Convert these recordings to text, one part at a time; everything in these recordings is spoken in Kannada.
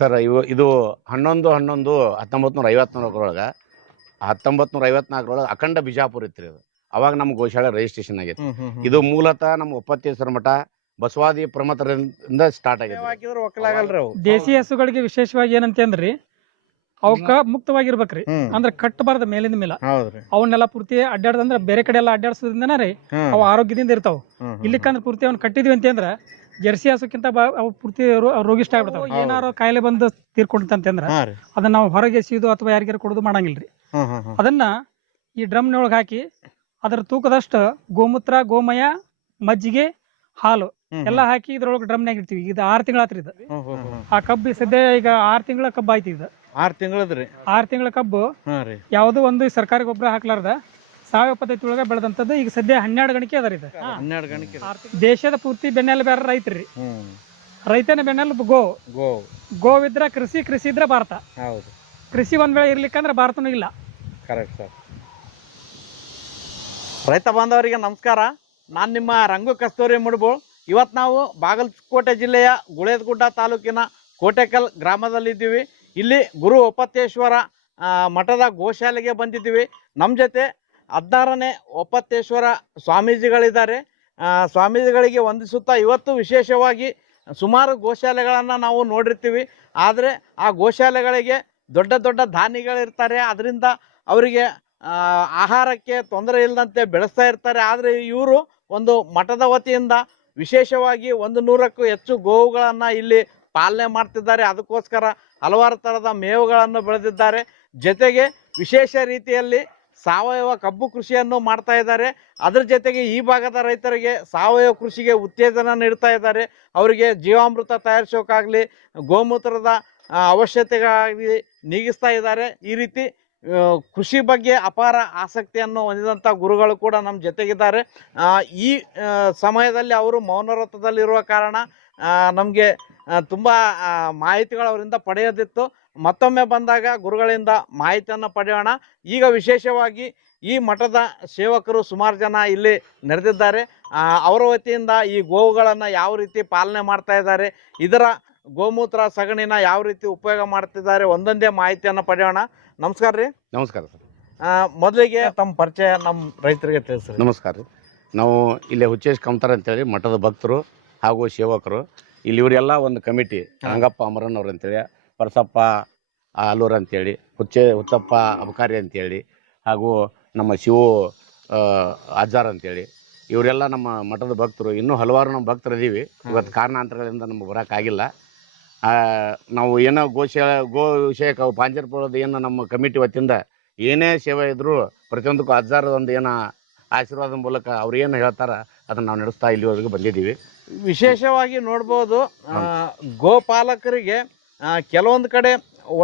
ಸರ್ ಇದು 11/11/1954 1954 ಅಖಂಡ ಬಿಜಾಪುರ ಇತ್ತು ಇದು. ಅವಾಗ ನಮ್ಮ ಗೋಶಾಲೆ ರಿಜಿಸ್ಟ್ರೇಷನ್ ಆಗೈತಿ. ಇದು ಮೂಲತಃ ನಮ್ಮ ಒಪ್ಪತ್ತೇಶ್ವರ ಮಠ ಬಸವಾದಿ ಪ್ರಮಥರಿಂದ ಸ್ಟಾರ್ಟ್ ಆಗೈತಿ. ದೇಸಿ ಹಸುಗಳಿಗೆ ವಿಶೇಷವಾಗಿ ಏನಂತಂದ್ರಿ, ಅವಕ್ಕ ಮುಕ್ತವಾಗಿರ್ಬೇಕ್ರಿ. ಅಂದ್ರ ಕಟ್ಟಬಾರ್ದ ಮೇಲಿಂದ ಮೇಲೆ. ಅವನ್ನೆಲ್ಲ ಪೂರ್ತಿ ಅಡ್ಡಾಡ್ದಂದ್ರ ಬೇರೆ ಕಡೆ ಎಲ್ಲ ಅಡ್ಡಾಡ್ಸೋದ್ರಿಂದನ ರೀ ಅವು ಆರೋಗ್ಯದಿಂದ ಇರ್ತಾವ. ಇಲ್ಲಿಕಂದ್ರ ಪೂರ್ತಿ ಅವ್ನ ಕಟ್ಟಿದ್ವಿ ಅಂತಂದ್ರ ಜರ್ಸಿ ಹಸುಕ್ಕಿಂತ ಅವು ಪೂರ್ತಿ ರೋಗಿಷ್ಟ ಆಗ್ಬಿಡ್ತಾವ. ಏನಾರು ಕಾಯಿಲೆ ಬಂದು ತೀರ್ಕೊಂಡಿತ್ತಂತಂದ್ರ ಅದನ್ನ ನಾವು ಹೊರಗೆ ಎಸೆಯೋದು ಅಥವಾ ಯಾರಿಗಾರ ಕೊಡೋದು ಮಾಡಂಗಿಲ್ರಿ. ಅದನ್ನ ಈ ಡ್ರಮ್ನೊಳಗೆ ಹಾಕಿ ಅದ್ರ ತೂಕದಷ್ಟು ಗೋಮೂತ್ರ, ಗೋಮಯ, ಮಜ್ಜಿಗೆ, ಹಾಲು ಎಲ್ಲಾ ಹಾಕಿ ಇದ್ರೊಳಗೆ ಡ್ರಮ್ನಾಗ ಇಡ್ತೀವಿ. ಇದು 6 ತಿಂಗಳಾತ್ರಿ ಇದು. ಆ ಕಬ್ಬು ಸದ್ಯ ಈಗ 6 ತಿಂಗಳ ಕಬ್ಬು ಆಯ್ತು. ಇದು 6 ತಿಂಗಳದ್ರಿ. 6 ತಿಂಗಳ ಕಬ್ಬು ಯಾವುದೋ ಒಂದು ಸರ್ಕಾರಿ ಗೊಬ್ಬರ ಹಾಕ್ಲಾರ್ದ ಸಾವಯವ ಪದ್ಧತಿ ಒಳಗ ಬೆಳೆದಂತದ್ದು. ಈಗ ಸದ್ಯ 12 ಗಣಿಕೆ ಅದ. ಇದು 12 ಗಣಿಕೆ. ದೇಶದ ಪೂರ್ತಿ ಬೆನ್ನೆಲು ಬೇರೆ ರೈತರಿ. ರೈತನ ಬೆನ್ನೆಲು ಗೋವಿದ್ರ ಕೃಷಿ ಇದ್ರ ಭಾರತ. ಕೃಷಿ ಒಂದ್ ವೇಳೆ ಇರ್ಲಿಕ್ಕಂದ್ರೆ ಭಾರತನೂ ಇಲ್ಲ. Correct sir. ರೈತ ಬಾಂಧವರಿಗೆ ನಮಸ್ಕಾರ. ನಾನು ನಿಮ್ಮ ರಂಗು ಕಸ್ತೂರಿ ಮುಡ್ಬೋಳ್. ಇವತ್ತು ನಾವು ಬಾಗಲಕೋಟೆ ಜಿಲ್ಲೆಯ ಗುಳೇದಗುಡ್ಡ ತಾಲೂಕಿನ ಕೋಟೆಕಲ್ ಗ್ರಾಮದಲ್ಲಿದ್ದೀವಿ. ಇಲ್ಲಿ ಗುರು ಒಪ್ಪತ್ತೇಶ್ವರ ಮಠದ ಗೋಶಾಲೆಗೆ ಬಂದಿದ್ದೀವಿ. ನಮ್ಮ ಜೊತೆ 16ನೇ ಒಪ್ಪತ್ತೇಶ್ವರ ಸ್ವಾಮೀಜಿಗಳಿದ್ದಾರೆ. ಸ್ವಾಮೀಜಿಗಳಿಗೆ ವಂದಿಸುತ್ತಾ ಇವತ್ತು ವಿಶೇಷವಾಗಿ ಸುಮಾರು ಗೋಶಾಲೆಗಳನ್ನು ನಾವು ನೋಡಿರ್ತೀವಿ. ಆದರೆ ಆ ಗೋಶಾಲೆಗಳಿಗೆ ದೊಡ್ಡ ದೊಡ್ಡ ದಾನಿಗಳಿರ್ತಾರೆ. ಅದರಿಂದ ಅವರಿಗೆ ಆಹಾರಕ್ಕೆ ತೊಂದರೆ ಇಲ್ಲದಂತೆ ಬೆಳೆಸ್ತಾ ಇರ್ತಾರೆ. ಆದರೆ ಇವರು ಒಂದು ಮಠದ ವತಿಯಿಂದ ವಿಶೇಷವಾಗಿ 100ಕ್ಕೂ ಹೆಚ್ಚು ಗೋವುಗಳನ್ನು ಇಲ್ಲಿ ಪಾಲನೆ ಮಾಡ್ತಿದ್ದಾರೆ. ಅದಕ್ಕೋಸ್ಕರ ಹಲವಾರು ಥರದ ಮೇವುಗಳನ್ನು ಬೆಳೆದಿದ್ದಾರೆ. ಜೊತೆಗೆ ವಿಶೇಷ ರೀತಿಯಲ್ಲಿ ಸಾವಯವ ಕಬ್ಬು ಕೃಷಿಯನ್ನು ಮಾಡ್ತಾ ಇದ್ದಾರೆ. ಅದ್ರ ಜೊತೆಗೆ ಈ ಭಾಗದ ರೈತರಿಗೆ ಸಾವಯವ ಕೃಷಿಗೆ ಉತ್ತೇಜನ ನೀಡ್ತಾ ಇದ್ದಾರೆ. ಅವರಿಗೆ ಜೀವಾಮೃತ ತಯಾರಿಸೋಕ್ಕಾಗಲಿ, ಗೋಮೂತ್ರದ ಅವಶ್ಯಕತೆಗಾಗಿ ನೀಗಿಸ್ತಾ ಇದ್ದಾರೆ. ಈ ರೀತಿ ಕೃಷಿ ಬಗ್ಗೆ ಅಪಾರ ಆಸಕ್ತಿಯನ್ನು ಹೊಂದಿದಂಥ ಗುರುಗಳು ಕೂಡ ನಮ್ಮ ಜೊತೆಗಿದ್ದಾರೆ. ಈ ಸಮಯದಲ್ಲಿ ಅವರು ಮೌನವ್ರತದಲ್ಲಿರುವ ಕಾರಣ ನಮಗೆ ತುಂಬ ಮಾಹಿತಿಗಳು ಅವರಿಂದ ಪಡೆಯೋದಿತ್ತು. ಮತ್ತೊಮ್ಮೆ ಬಂದಾಗ ಗುರುಗಳಿಂದ ಮಾಹಿತಿಯನ್ನು ಪಡೆಯೋಣ. ಈಗ ವಿಶೇಷವಾಗಿ ಈ ಮಠದ ಸೇವಕರು ಸುಮಾರು ಜನ ಇಲ್ಲಿ ನೆರೆದಿದ್ದಾರೆ. ಅವರ ವತಿಯಿಂದ ಈ ಗೋವುಗಳನ್ನು ಯಾವ ರೀತಿ ಪಾಲನೆ ಮಾಡ್ತಾ ಇದ್ದಾರೆ, ಇದರ ಗೋಮೂತ್ರ ಸಗಣಿನ ಯಾವ ರೀತಿ ಉಪಯೋಗ ಮಾಡ್ತಿದ್ದಾರೆ, ಒಂದೊಂದೇ ಮಾಹಿತಿಯನ್ನು ಪಡೆಯೋಣ. ನಮಸ್ಕಾರ ರೀ. ನಮಸ್ಕಾರ ಸರ್. ಮೊದಲಿಗೆ ತಮ್ಮ ಪರಿಚಯ ನಮ್ಮ ರೈತರಿಗೆ ತಿಳಿಸ್ರಿ. ನಮಸ್ಕಾರ ರೀ. ನಾವು ಇಲ್ಲೇ ಹುಚ್ಚೇಶ್ ಕಮ್ತಾರ ಅಂತೇಳಿ ಮಠದ ಭಕ್ತರು ಹಾಗೂ ಸೇವಕರು. ಇಲ್ಲಿ ಇವರೆಲ್ಲ ಒಂದು ಕಮಿಟಿ, ರಂಗಪ್ಪ ಅಮರನ್ ಅವ್ರು ಅಂತೇಳಿ, ಪರಸಪ್ಪ ಆಲೂರ್ ಅಂತೇಳಿ, ಹುಚ್ಚಪ್ಪ ಅಬಕಾರಿ ಅಂತೇಳಿ, ಹಾಗೂ ನಮ್ಮ ಶಿವು ಅಜ್ಜಾರ್ ಅಂತೇಳಿ, ಇವರೆಲ್ಲ ನಮ್ಮ ಮಠದ ಭಕ್ತರು. ಇನ್ನೂ ಹಲವಾರು ನಮ್ಮ ಭಕ್ತರು ಇದ್ದೀವಿ. ಇವತ್ತು ಕಾರಣಾಂತರಗಳಿಂದ ನಮ್ಗೆ ಬರೋಕ್ಕಾಗಿಲ್ಲ. ನಾವು ಏನೋ ಗೋ ವಿಷಯಕ್ಕೆ ಪಾಂಜರ್ಪುರದ ಏನು ನಮ್ಮ ಕಮಿಟಿ ವತಿಯಿಂದ ಏನೇ ಸೇವೆ ಇದ್ದರೂ ಪ್ರತಿಯೊಂದಕ್ಕೂ ಅಜ್ಜಾರದ ಒಂದು ಏನೋ ಆಶೀರ್ವಾದ ಮೂಲಕ ಅವ್ರು ಏನು ಹೇಳ್ತಾರ ಅದನ್ನು ನಾವು ನಡೆಸ್ತಾ ಇಲ್ಲಿವರೆಗೂ ಬಂದಿದ್ದೀವಿ. ವಿಶೇಷವಾಗಿ ನೋಡ್ಬೋದು, ಗೋಪಾಲಕರಿಗೆ ಕೆಲವೊಂದು ಕಡೆ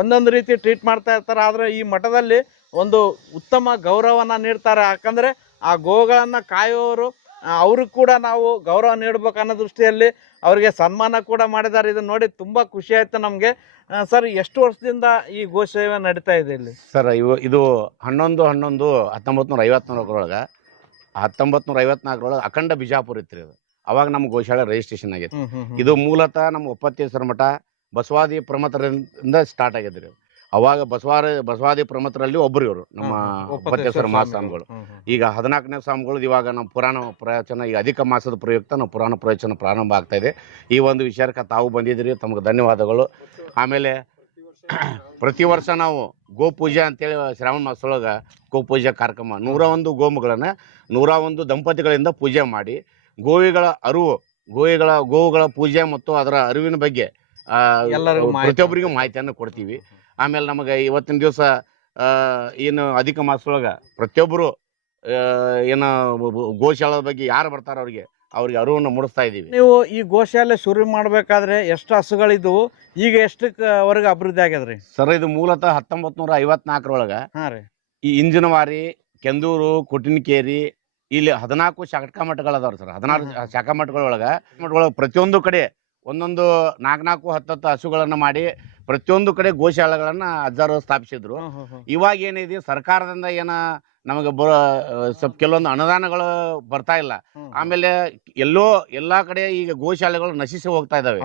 ಒಂದೊಂದು ರೀತಿ ಟ್ರೀಟ್ ಮಾಡ್ತಾ ಇರ್ತಾರೆ. ಆದರೆ ಈ ಮಠದಲ್ಲಿ ಒಂದು ಉತ್ತಮ ಗೌರವನ ನೀಡ್ತಾರೆ. ಯಾಕಂದರೆ ಆ ಗೋಗಳನ್ನು ಕಾಯುವವರು ಅವ್ರಿಗೆ ಕೂಡ ನಾವು ಗೌರವ ನೀಡಬೇಕು ಅನ್ನೋ ದೃಷ್ಟಿಯಲ್ಲಿ ಅವರಿಗೆ ಸನ್ಮಾನ ಕೂಡ ಮಾಡಿದ್ದಾರೆ. ಇದನ್ನು ನೋಡಿ ತುಂಬ ಖುಷಿ ಆಯಿತು ನಮಗೆ. ಸರ್, ಎಷ್ಟು ವರ್ಷದಿಂದ ಈ ಗೋಸೇವೆ ನಡೀತಾ ಇದೆ ಇಲ್ಲಿ? ಸರ್, ಇದು 11/11/1954 1954 ಅಖಂಡ ಬಿಜಾಪುರ ಇತ್ತು ಇದು. ಅವಾಗ ನಮ್ಮ ಗೋಶಾಲೆ ರಿಜಿಸ್ಟ್ರೇಷನ್ ಆಗೈತಿ. ಇದು ಮೂಲತಃ ನಮ್ಮ ಒಪ್ಪತ್ತೇಶ್ವರ ಮಠ ಬಸವಾದಿ ಪ್ರಮಥರಿಂದ ಸ್ಟಾರ್ಟ್ ಆಗೈತ್ರಿ. ಅವಾಗ ಬಸವಾದಿ ಪ್ರಮಥರಲ್ಲಿ ಒಬ್ಬರು ಇವರು ನಮ್ಮ ಒಪ್ಪತ್ತೇಶ್ವರ ಮಹಾಸ್ವಾಮಿಗಳು. ಈಗ 14ನೇ ಸ್ವಾಮಿಗಳು. ಇವಾಗ ನಮ್ಮ ಪುರಾಣ ಪ್ರವಚನ, ಈಗ ಅಧಿಕ ಮಾಸದ ಪ್ರಯುಕ್ತ ನಮ್ಮ ಪುರಾಣ ಪ್ರವಚನ ಪ್ರಾರಂಭ ಆಗ್ತಾ ಇದೆ. ಈ ಒಂದು ವಿಚಾರಕ್ಕೆ ತಾವು ಬಂದಿದ್ದೀರಿ, ತಮಗೆ ಧನ್ಯವಾದಗಳು. ಆಮೇಲೆ ಪ್ರತಿ ವರ್ಷ ನಾವು ಗೋಪೂಜೆ ಅಂತೇಳಿ ಶ್ರಾವಣ ಮಾಸದೊಳಗೆ ಗೋಪೂಜೆ ಕಾರ್ಯಕ್ರಮ 101 ಗೋವುಗಳನ್ನು 101 ದಂಪತಿಗಳಿಂದ ಪೂಜೆ ಮಾಡಿ ಗೋವುಗಳ ಪೂಜೆ ಮತ್ತು ಅದರ ಅರಿವಿನ ಬಗ್ಗೆ ಪ್ರತಿಯೊಬ್ಬರಿಗೂ ಮಾಹಿತಿಯನ್ನು ಕೊಡ್ತೀವಿ. ಆಮೇಲೆ ನಮಗೆ ಇವತ್ತಿನ ದಿವಸ ಏನು ಅಧಿಕ ಮಾಸದೊಳಗೆ ಪ್ರತಿಯೊಬ್ಬರು ಏನು ಗೋಶಾಲದ ಬಗ್ಗೆ ಯಾರು ಬರ್ತಾರೋ ಅವ್ರಿಗೆ ಅರಿವನ್ನು ಮೂಡಿಸ್ತಾ ಇದ್ದೀವಿ. ನೀವು ಈ ಗೋಶಾಲೆ ಶುರು ಮಾಡಬೇಕಾದ್ರೆ ಎಷ್ಟು ಹಸುಗಳಿದ್ವು, ಈಗ ಎಷ್ಟವರೆಗೆ ಅಭಿವೃದ್ಧಿ ಆಗ್ಯದ್ರಿ? ಸರ್, ಇದು ಮೂಲತಃ 1954 ಈ ಇಂಜಿನವಾರಿ, ಕೆಂದೂರು, ಕುಟಿನಕೇರಿ ಇಲ್ಲಿ 14 ಶಾಖಾ ಮಠಗಳದಾವ್ರಿ ಸರ್. 16 ಶಾಖಾ ಮಠಗಳೊಳಗೆ ಪ್ರತಿಯೊಂದು ಕಡೆ ಒಂದೊಂದು 4 10 ಹಸುಗಳನ್ನು ಮಾಡಿ ಪ್ರತಿಯೊಂದು ಕಡೆ ಗೋಶಾಲೆಗಳನ್ನ ಅಜ್ಜಾರು ಸ್ಥಾಪಿಸಿದ್ರು. ಇವಾಗ ಏನಿದೆ, ಸರ್ಕಾರದಿಂದ ನಮಗೆ ಸ್ವಲ್ಪ ಕೆಲವೊಂದು ಅನುದಾನಗಳು ಬರ್ತಾ ಇಲ್ಲ. ಆಮೇಲೆ ಎಲ್ಲಾ ಕಡೆ ಈಗ ಗೋಶಾಲೆಗಳು ನಶಿಸಿ ಹೋಗ್ತಾ ಇದಾವೆ.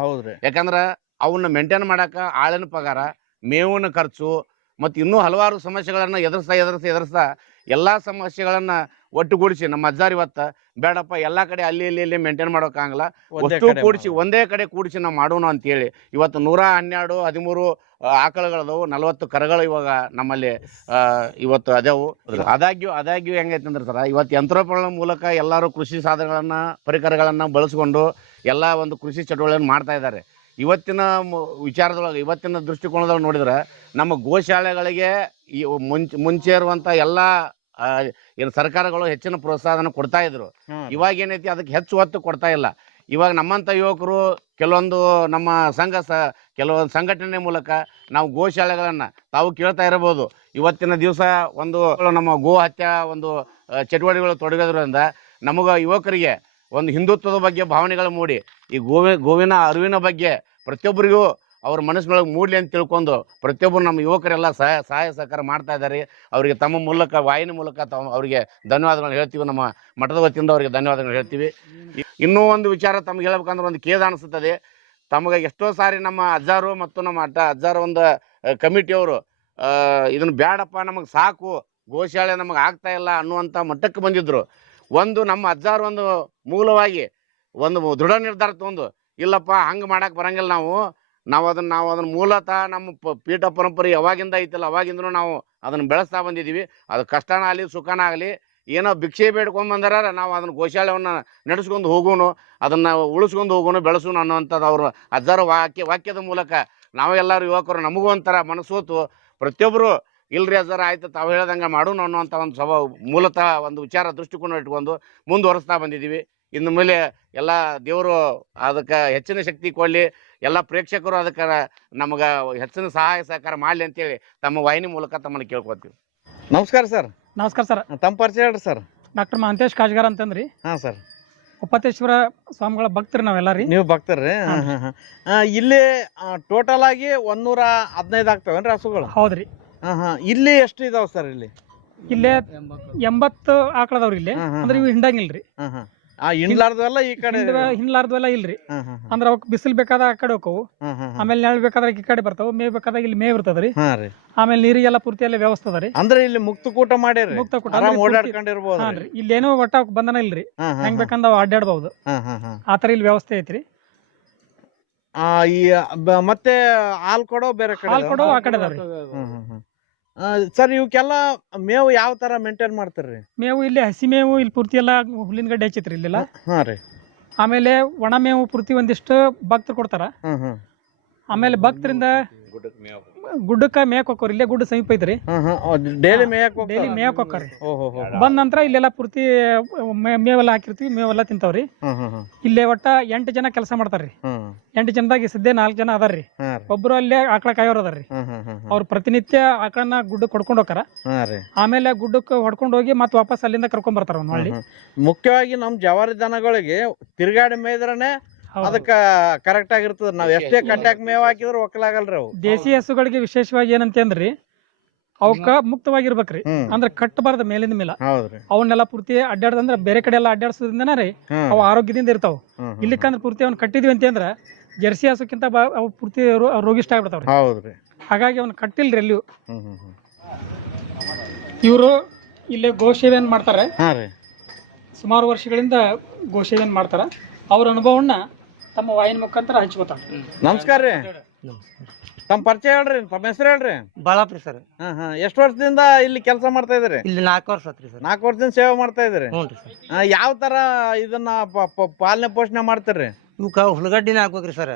ಯಾಕಂದ್ರೆ ಅವನ್ನ ಮೇಂಟೈನ್ ಮಾಡಕ್ಕೆ ಆಳಿನ ಪಗಾರ, ಮೇವಿನ ಖರ್ಚು ಮತ್ತು ಇನ್ನೂ ಹಲವಾರು ಸಮಸ್ಯೆಗಳನ್ನು ಎದುರಿಸ್ತಾ ಎಲ್ಲ ಸಮಸ್ಯೆಗಳನ್ನು ಒಟ್ಟುಗೂಡಿಸಿ ನಮ್ಮ ಅಜ್ಜಾರ್ ಇವತ್ತು ಬೇಡಪ್ಪ ಎಲ್ಲ ಕಡೆ ಅಲ್ಲಿ ಮೇಂಟೈನ್ ಮಾಡೋಕ್ಕಾಗಲ್ಲ, ವಸ್ತು ಕೂಡಿಸಿ ಒಂದೇ ಕಡೆ ಕೂಡಿಸಿ ನಾವು ಮಾಡೋಣ ಅಂತೇಳಿ ಇವತ್ತು 112 13 ಆಕಳುಗಳದವು, 40 ಕರುಗಳು ಇವಾಗ ನಮ್ಮಲ್ಲಿ ಇವತ್ತು ಅದಾವು. ಆದಾಗ್ಯೂ ಹೆಂಗೈತೆ ಅಂದ್ರೆ ಸರ ಇವತ್ತು ಯಂತ್ರೋಪಕರಣಗಳ ಮೂಲಕ ಎಲ್ಲರೂ ಕೃಷಿ ಸಾಧನಗಳನ್ನು ಪರಿಕರಗಳನ್ನು ಬಳಸ್ಕೊಂಡು ಎಲ್ಲ ಒಂದು ಕೃಷಿ ಚಟುವಟಿಕೆಯನ್ನು ಮಾಡ್ತಾ ಇದ್ದಾರೆ. ಇವತ್ತಿನ ವಿಚಾರದೊಳಗೆ, ಇವತ್ತಿನ ದೃಷ್ಟಿಕೋನದೊಳಗೆ ನೋಡಿದ್ರೆ ನಮ್ಮ ಗೋಶಾಲೆಗಳಿಗೆ ಈ ಮುಂಚೆ ಇರುವಂಥ ಎಲ್ಲ ಏನು ಸರ್ಕಾರಗಳು ಹೆಚ್ಚಿನ ಪ್ರೋತ್ಸಾಹನ ಕೊಡ್ತಾ ಇದ್ರು. ಇವಾಗ ಏನೈತಿ ಅದಕ್ಕೆ ಹೆಚ್ಚು ಒತ್ತು ಕೊಡ್ತಾ ಇಲ್ಲ. ಇವಾಗ ನಮ್ಮಂಥ ಯುವಕರು ಕೆಲವೊಂದು ನಮ್ಮ ಕೆಲವೊಂದು ಸಂಘಟನೆ ಮೂಲಕ ನಾವು ಗೋಶಾಲೆಗಳನ್ನು ತಾವು ಕೇಳ್ತಾ ಇರಬಹುದು. ಇವತ್ತಿನ ದಿವಸ ಒಂದು ನಮ್ಮ ಗೋ ಹತ್ಯೆ ಒಂದು ಚಟುವಟಿಕೆಗಳು ತೊಡಗೋದ್ರಿಂದ ನಮಗೆ ಯುವಕರಿಗೆ ಒಂದು ಹಿಂದುತ್ವದ ಬಗ್ಗೆ ಭಾವನೆಗಳು ಮೂಡಿ ಈ ಗೋವಿನ ಅರಿವಿನ ಬಗ್ಗೆ ಪ್ರತಿಯೊಬ್ಬರಿಗೂ ಅವ್ರ ಮನಸ್ಸಿನೊಳಗೆ ಮೂಡಲಿ ಅಂತ ತಿಳ್ಕೊಂಡು ಪ್ರತಿಯೊಬ್ಬರು ನಮ್ಮ ಯುವಕರೆಲ್ಲ ಸಹಾಯ ಸಹಕಾರ ಮಾಡ್ತಾ ಇದ್ದಾರೆ. ಅವರಿಗೆ ತಮ್ಮ ಮೂಲಕ ವಾಹಿನಿ ಮೂಲಕ ಅವರಿಗೆ ಧನ್ಯವಾದಗಳನ್ನ ಹೇಳ್ತೀವಿ. ನಮ್ಮ ಮಠದ ವತಿಯಿಂದ ಅವರಿಗೆ ಧನ್ಯವಾದಗಳು ಹೇಳ್ತೀವಿ. ಇನ್ನೂ ಒಂದು ವಿಚಾರ ತಮ್ಗೆ ಹೇಳ್ಬೇಕಂದ್ರೆ ಒಂದು ಖೇದ ಅನಿಸ್ತದೆ. ತಮಗೆ ಎಷ್ಟೋ ಸಾರಿ ನಮ್ಮ ಅಜ್ಜಾರು ಮತ್ತು ನಮ್ಮ ಅಜ್ಜಾರು ಒಂದು ಕಮಿಟಿಯವರು ಇದನ್ನು ಬೇಡಪ್ಪ ನಮಗೆ ಸಾಕು, ಗೋಶಾಲೆ ನಮಗೆ ಆಗ್ತಾ ಇಲ್ಲ ಅನ್ನುವಂಥ ಮಟ್ಟಕ್ಕೆ ಬಂದಿದ್ರು. ನಮ್ಮ ಅಜ್ಜಾರು ಒಂದು ಮೂಲವಾಗಿ ಒಂದು ದೃಢ ನಿರ್ಧಾರ ತಗೊಂಡು ಇಲ್ಲಪ್ಪ ಹಂಗೆ ಮಾಡಕ್ಕೆ ಬರಂಗಿಲ್ಲ, ನಾವು ಅದನ್ನು ಮೂಲತಃ ನಮ್ಮ ಪೀಠ ಪರಂಪರೆ ಯಾವಾಗಿಂದ ಐತಲ್ಲ ಅವಾಗಿಂದನೂ ನಾವು ಅದನ್ನು ಬೆಳೆಸ್ತಾ ಬಂದಿದ್ದೀವಿ. ಅದು ಕಷ್ಟನ ಆಗಲಿ ಸುಖನ ಆಗಲಿ ಏನೋ ಭಿಕ್ಷೆ ಬೇಡ್ಕೊಂಬಂದಾರ ನಾವು ಅದನ್ನು ಗೋಶಾಲೆಯನ್ನು ನಡೆಸ್ಕೊಂಡು ಹೋಗೋನು, ಅದನ್ನು ಉಳಿಸ್ಕೊಂಡು ಹೋಗೋನು, ಬೆಳೆಸೋನು ಅನ್ನೋವಂಥದ್ದು ಅವರು ಅಜ್ಜಾರ ವಾಕ್ಯದ ಮೂಲಕ ನಾವೆಲ್ಲರೂ ಯುವಕರು ನಮಗೂ ಒಂಥರ ಮನಸ್ಸೋತು ಪ್ರತಿಯೊಬ್ಬರು ಇಲ್ರಿ ಅಜ್ಜಾರ ಆಯ್ತು ತಾವು ಹೇಳ್ದಂಗೆ ಮಾಡೋಣ ಅನ್ನೋವಂಥ ಒಂದು ಮೂಲತಃ ಒಂದು ವಿಚಾರ ದೃಷ್ಟಿಕೋನ ಇಟ್ಕೊಂಡು ಮುಂದುವರಿಸ್ತಾ ಬಂದಿದ್ದೀವಿ. ಇನ್ನು ಮೇಲೆ ಎಲ್ಲ ದೇವರು ಅದಕ್ಕೆ ಹೆಚ್ಚಿನ ಶಕ್ತಿ ಕೊಡಲಿ, ಎಲ್ಲ ಪ್ರೇಕ್ಷಕರು ಅದಕ್ಕೆ ನಮಗೆ ಹೆಚ್ಚಿನ ಸಹಾಯ ಸಹಕಾರ ಮಾಡಲಿ ಅಂತೇಳಿ ತಮ್ಮ ವಾಹಿನಿ ಮೂಲಕ ತಮ್ಮನ್ನು ಕೇಳ್ಕೊತೀವಿ. ನಮಸ್ಕಾರ ಸರ್. ನಮಸ್ಕಾರ ಸರ್. ತಮ್ಮ ಪರಿಚಯ ಹೇಳ್ರಿ ಸರ್. ಡಾಕ್ಟರ್ ಮಹಾಂತೇಶ್ ಕಾಜ್ಗಾರ್ ಅಂತಂದ್ರಿ. ಹಾಂ ಸರ್. ಒಪ್ಪತ್ತೇಶ್ವರ ಸ್ವಾಮಿಗಳ ಭಕ್ತರು ನಾವೆಲ್ಲ ರೀ. ನೀವು ಭಕ್ತರ್ರಿ? ಇಲ್ಲಿ ಟೋಟಲ್ ಆಗಿ 115 ಆಗ್ತಾವೇನ್ರಿ ಹಸುಗಳು? ಹೌದ್ರಿ. ಇಲ್ಲಿ ಎಷ್ಟು ಇದಾವ ಸರ್? ಇಲ್ಲೇ 80 ಆಕಳದವ್ರಿ ಇಲ್ಲಿ. ಅಂದ್ರೆ ಇವು ಹಿಂಡಂಗಿಲ್ರಿ. ಹಿಂಡ್ಲಾರ್ದವೆಲ್ಲ ಈ ಕಡೆ, ಹಿಂಡ್ಲಾರ್ದವೆಲ್ಲ ಇಲ್ರಿ. ಅಂದ್ರ ಅವಕ್ ಬಿಸಿಲು ಬೇಕಾದ ಆ ಕಡೆ ಹೋಗವು, ಆಮೇಲೆ ನೆರಳು ಬೇಕಾದ್ರೆ ಈ ಕಡೆ ಬರ್ತಾವ, ಮೇವ್ ಬೇಕಾದಾಗ ಇಲ್ಲಿ ಮೇವ್ ಇರ್ತದ್ರಿ. ಆಮೇಲೆ ನೀರಿಗೆಲ್ಲ ಪೂರ್ತಿ ಎಲ್ಲ ವ್ಯವಸ್ಥೆ ಅದರಿ. ಅಂದ್ರೆ ಇಲ್ಲಿ ಮುಕ್ತಕೂಟ ಮಾಡ್ಯಾರಿ, ಮುಕ್ತಕೂಟ ಓಡಾಡ್ಕೊಂಡಿರ್ಬೋದು. ಇಲ್ಲೇನೋ ಒಟ್ಟ ಬಂಧನ ಇಲ್ರಿ, ಹೆಂಗ್ ಬೇಕಂದ ಅಡ್ಡಾಡ್ಬಹುದು, ಆತರ ಇಲ್ಲಿ ವ್ಯವಸ್ಥೆ ಐತ್ರಿ. ಮತ್ತೆ ಹಾಲ್ ಕೊಡೋ ಬೇರೆ ಕಡೆ, ಹಾಲ್ ಕೊಡೋ ಆ ಕಡೆ ಅದಾವ್ರಿ. ಸರ್ ಇವಕ್ಕೆಲ್ಲ ಮೇವು ಯಾವ ತರ ಮೇಂಟೈನ್ ಮಾಡ್ತಾರ್ರಿ? ಮೇವು ಇಲ್ಲಿ ಹಸಿ ಮೇವು ಇಲ್ಲಿ ಪೂರ್ತಿ ಎಲ್ಲ ಹುಲ್ಲಿನ ಗಡ್ಡೆ ಹಚ್ಚೈತ್ರಿ ಇಲ್ಲೆಲ್ಲ. ಆಮೇಲೆ ಒಣ ಮೇವು ಪೂರ್ತಿ ಒಂದಿಷ್ಟು ಭಕ್ತರು ಕೊಡ್ತಾರ. ಆಮೇಲೆ ಭಕ್ತರಿಂದ ಗುಡ್ಡಕ್ಕ ಮೇಯಕ್ ಹೋಗ್ರಿ. ಇಲ್ಲೇ ಗುಡ್ಡ ಸಮೀಪ ಐತ್ರಿ. ಡೈಲಿ ಮೇಯಕ್ ಹೋಗ್ರಿ. ಬಂದ ನಂತರ ಇಲ್ಲೆಲ್ಲ ಪೂರ್ತಿ ಮೇವೆಲ್ಲ ಹಾಕಿರ್ತೀವಿ, ಮೇವೆಲ್ಲ ತಿಂತಾವ್ರಿ. ಇಲ್ಲೇ ಒಟ್ಟ 8 ಜನ ಕೆಲಸ ಮಾಡ್ತಾರ್ರಿ. 8 ಜನದಾಗ ಸದ್ಯ 4 ಜನ ಅದಾರ್ರಿ. ಒಬ್ರು ಅಲ್ಲೇ ಆಕಳ ಕಾಯೋರ್ ಅದಾರ್ರಿ. ಅವ್ರು ಪ್ರತಿನಿತ್ಯ ಆಕಳನ್ನ ಗುಡ್ಡಕ್ಕೆ ಹೊಡ್ಕೊಂಡ್ ಹೋಗ್ತಾರ. ಆಮೇಲೆ ಗುಡ್ಡಕ್ಕೆ ಹೊಡ್ಕೊಂಡ್ ಹೋಗಿ ಮತ್ತೆ ವಾಪಸ್ ಅಲ್ಲಿಂದ ಕರ್ಕೊಂಡ್ ಬರ್ತಾರ ಹೊಳ್ಳಿ. ಮುಖ್ಯವಾಗಿ ನಮ್ ಜವಾರಿ ದನಗಳಿಗೆ ತಿರ್ಗಾಡಿ ಮೇಯ್ದ್ರನೆ ಅದಕ್ಕ ಕರೆಕ್ಟ್ ಆಗಿರ್ತದ. ನಾವ್ ಎಷ್ಟೇ ಕಟ್ಟಾಕ್ ಮೇವ್ ಹಾಕಿದ್ರು ಒಕ್ಕಲಾಗಲ್ರಿ ಅವು. ದೇಸಿ ಹಸುಗಳಿಗೆ ವಿಶೇಷವಾಗಿ ಏನಂತಂದ್ರಿ, ಅವಕ್ಕ ಮುಕ್ತವಾಗಿರ್ಬೇಕ್ರಿ. ಅಂದ್ರ ಕಟ್ಟಬಾರ್ದ ಮೇಲಿಂದ ಮೇಲೆ. ಅವನ್ನೆಲ್ಲ ಪೂರ್ತಿ ಅಡ್ಡಾಡ್ದಂದ್ರ ಬೇರೆ ಕಡೆ ಎಲ್ಲ ಅಡ್ಡಾಡ್ಸೋದ್ರಿಂದನ ರೀ ಅವು ಆರೋಗ್ಯದಿಂದ ಇರ್ತಾವ. ಇಲ್ಲಿಕ್ಕಂದ್ರ ಪೂರ್ತಿ ಅವ್ನ ಕಟ್ಟಿದ್ವಿ ಅಂತಂದ್ರ ಜರ್ಸಿ ಹಸುಕ್ಕಿಂತ ಅವು ಪೂರ್ತಿ ರೋಗಿಷ್ಟ ಆಗ್ಬಿಡ್ತಾವ್ರಿ. ಹಾಗಾಗಿ ಅವ್ನ ಕಟ್ಟಿಲ್ರಿ ಎಲ್ಲಿಯೂ. ಇವರು ಇಲ್ಲೇ ಗೋಸೇವೆಯನ್ನು ಮಾಡ್ತಾರೆ. ಸುಮಾರು ವರ್ಷಗಳಿಂದ ಗೋಸೇವೆಯನ್ನು ಮಾಡ್ತಾರ. ಅವ್ರ ಅನುಭವನ್ನ ತಮ್ಮ ವಾಹಿನಿ ಮುಖಾಂತರ ಹಂಚ್ಕೋತಾರೆ. ನಮಸ್ಕಾರ ರೀ. ತಮ್ಮ ಪರಿಚಯ ಹೇಳ್ರಿ, ತಮ್ಮ ಹೆಸರು ಹೇಳ್ರಿ. ಬಾಳಪ್ರಿ ಸರ್. ಎಷ್ಟು ವರ್ಷದಿಂದ ಇಲ್ಲಿ ಕೆಲಸ ಮಾಡ್ತಾ ಇದ್ರಿ? ಇಲ್ಲಿ 4 ವರ್ಷ ಆತ್ರಿ ಸರ್. 4 ವರ್ಷದಿಂದ ಸೇವೆ ಮಾಡ್ತಾ ಇದ್ರಿ? ಹ್ಞೂ ರೀ ಸರ್. ಯಾವ ತರ ಇದನ್ನ ಪಾಲನೆ ಪೋಷಣೆ ಮಾಡ್ತೀರಿ? ಇವಕ್ಕ ಹುಲ್ಗಡ್ಡಿನ ಹಾಕ್ಬೇಕ್ರಿ ಸರ್.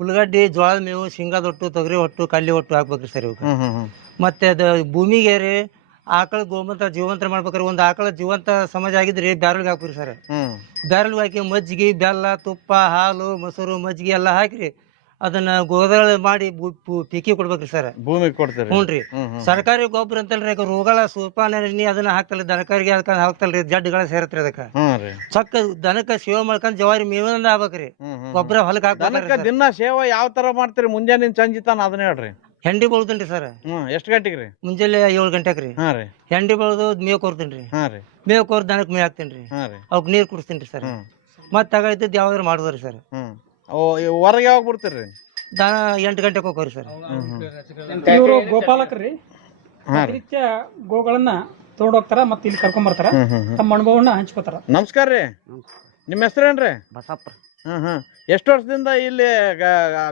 ಹುಲ್ಗಡ್ಡಿ, ಜೋಳದ ಮೇವು, ಶೇಂಗಾದ ಹೊಟ್ಟು, ತೊಗರಿ ಹೊಟ್ಟು, ಕಡ್ಲಿ ಹೊಟ್ಟು ಹಾಕ್ಬೇಕ್ರಿ ಸರ್ ಇವಕ್ಕ. ಮತ್ತೆ ಅದು ಭೂಮಿಗೆ ರೀ ಆಕಳ ಗೋಮೂತ್ರ ಜೀವಂತ ಮಾಡ್ಬೇಕ್ರಿ. ಒಂದು ಆಕಳ ಜೀವಂತ ಸಮಾಜ ಆಗಿದ್ರಿ ಬ್ಯಾರಲ್ಗೆ ಹಾಕ್ರಿ ಸರ್. ಬ್ಯಾರಲ್ಗೆ ಹಾಕಿ ಮಜ್ಜಿಗೆ, ಬೆಲ್ಲ, ತುಪ್ಪ, ಹಾಲು, ಮೊಸರು, ಮಜ್ಜಿಗೆ ಎಲ್ಲ ಹಾಕ್ರಿ ಅದನ್ನ ಗೋದಳ ಮಾಡಿ ಪೀಕಿ ಕೊಡ್ಬೇಕ್ರಿ ಸರ್. ಭೂಮಿಗೆ ಕೊಡ್ತೀರಿ? ಹ್ಞೂ ರೀ. ಸರ್ಕಾರಿ ಗೊಬ್ಬರ ಅಂತಲ್ರಿ ರೋಗಗಳ ಸೂಪಾನಿ ಅದನ್ನ ಹಾಕ್ತಲ್ರಿ. ದನಕರಿಗೆ ಅದಕ್ಕೆ ಹಾಕ್ತಲ್ರಿ, ಜಡ್ಡುಗಳ ಸೇರತ್ರಿ ಅದಕ್ಕೆ. ಚಕ್ಕ ದನಕ್ಕ ಸೇವೆ ಮಾಡ್ಕೊಂಡ್ ಜವಾರಿ ಮೇವಿಂದ ಆಗ್ಬೇಕ್ರಿ. ಗೊಬ್ಬರ ಹೊಲಕ್ಕೆ ಹಾಕ್ಬೇಕು. ದಿನ ಸೇವೆ ಯಾವ ತರ ಮಾಡ್ತೀರಿ? ಮುಂಜಾನೆ ಸಂಜೆ ತಾನ ಅದನ್ನ ಹೇಳ್ರಿ. ಹೆಂಡಿ ಬಳದನ್ರಿ ಸರ್. ಎಷ್ಟು ಗಂಟೆಗೆ ರೀ? ಮುಂಜಾನೆ 7 ಗಂಟೆಗೆ ರೀ. ಹೆಂಡಿ ಬಳದು ಮೇವ್ ಕೊರ್ತೀನ್ರಿ. ಮೇವ್ ಕೊರ್ ದನಕ್ ಮೇವ್ ಹಾಕ್ತೇನ್ರಿ. ಅವಕ್ ನೀರ್ ಕುಡಿಸ್ತೀನ್ರಿ ಸರ್. ಮತ್ತ ತಗ ಇದ್ದದ್ ಯಾವ್ದಾರು ಮಾಡುದ್ರಿ ಸರ್. ಹೊರಗೆ ಯಾವಾಗ ಬಿಡ್ತೀರಿ? ದನ 8 ಗಂಟೆಗೆ ಹೋಗ್ರಿ ಸರ್. ಇವರು ಗೋಪಾಲಕರ್ರಿ ಪ್ರತಿನಿತ್ಯ ಗೋಗಳನ್ನ ತಗೊಂಡೋಗ್ತಾರ ಮತ್ತೆ ಇಲ್ಲಿ ಕರ್ಕೊಂಡ್ ಬರ್ತಾರ, ತಮ್ಮ ಅನುಭವನ ಹಂಚ್ಕೋತಾರ. ನಮಸ್ಕಾರ ರೀ, ನಿಮ್ಮ ಹೆಸರೇನ್ರಿ? ಬಸಪ್ಪ. ಎಷ್ಟು ವರ್ಷದಿಂದ ಇಲ್ಲಿ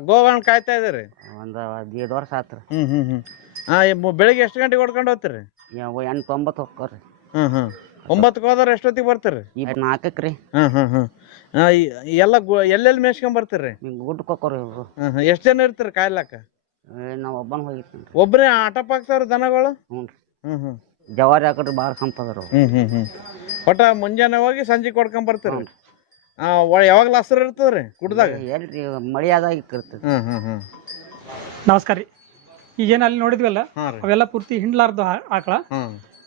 ಗೋಗಳನ್ನ ಕಾಯ್ತಾ ಇದೀರಿ? ಒಂದು 1.5 ವರ್ಷ ಆತ್ರಿ. ಬೆಳಿಗ್ಗೆ ಎಷ್ಟು ಗಂಟೆಗೆ ಹೊಡ್ಕೊಂಡು ಹೋಗ್ತೀರಿ? 8-9 ಹೋಗ್ರಿ. 9ಕ್ಕೆ ಹೋದ್ರೆ ಎಷ್ಟೊತ್ತಿಗೆ ಬರ್ತೀರಿ? 4ಕ್ಕೆ ರೀ. ಎಲ್ಲ ಎಲ್ಲೆಲ್ಲಿ ಮೇಯ್ಸ್ಕೊಂಡ್ ಬರ್ತೀರಿ? ಗುಡ್ಡಕ್ಕೆ ಹೋಗ್ರಿ. ಎಷ್ಟು ಜನ ಇರ್ತೀರಿ ಕಾಯ್ಲಾಕ? ನಾವು ಒಬ್ಬನ ಹೋಗಿರ್ತೀನಿ. ಒಬ್ಬರೇ ಆಟಪ್ ಆಗ್ತಾವ್ರಿ ದನಗಳು? ಹ್ಞೂ. ಜವಾರಿ ಹಾಕಿದ್ರೆ ಭಾಳ ಸಂಪದರು. ಒಟ್ಟ ಮುಂಜಾನೆ ಹೋಗಿ ಸಂಜೆ ಕೊಡ್ಕೊಂಡ್ ಬರ್ತೀರಿ? ಯಾವಾಗ್ಲ ಹಸ್ರು ಇರ್ತದ್ರಿ ಕುಡ್ದಾಗ? ಎಲ್ರಿ ಮಳಿ ಆದಾಗ ಇರ್ತದೆ. ನಮಸ್ಕಾರ ರೀ. ಈಗೇನು ಅಲ್ಲಿ ನೋಡಿದ್ವಲ್ಲ ಅವೆಲ್ಲ ಪೂರ್ತಿ ಹಿಂಡ್ಲಾರ್ದು ಆಕಳ,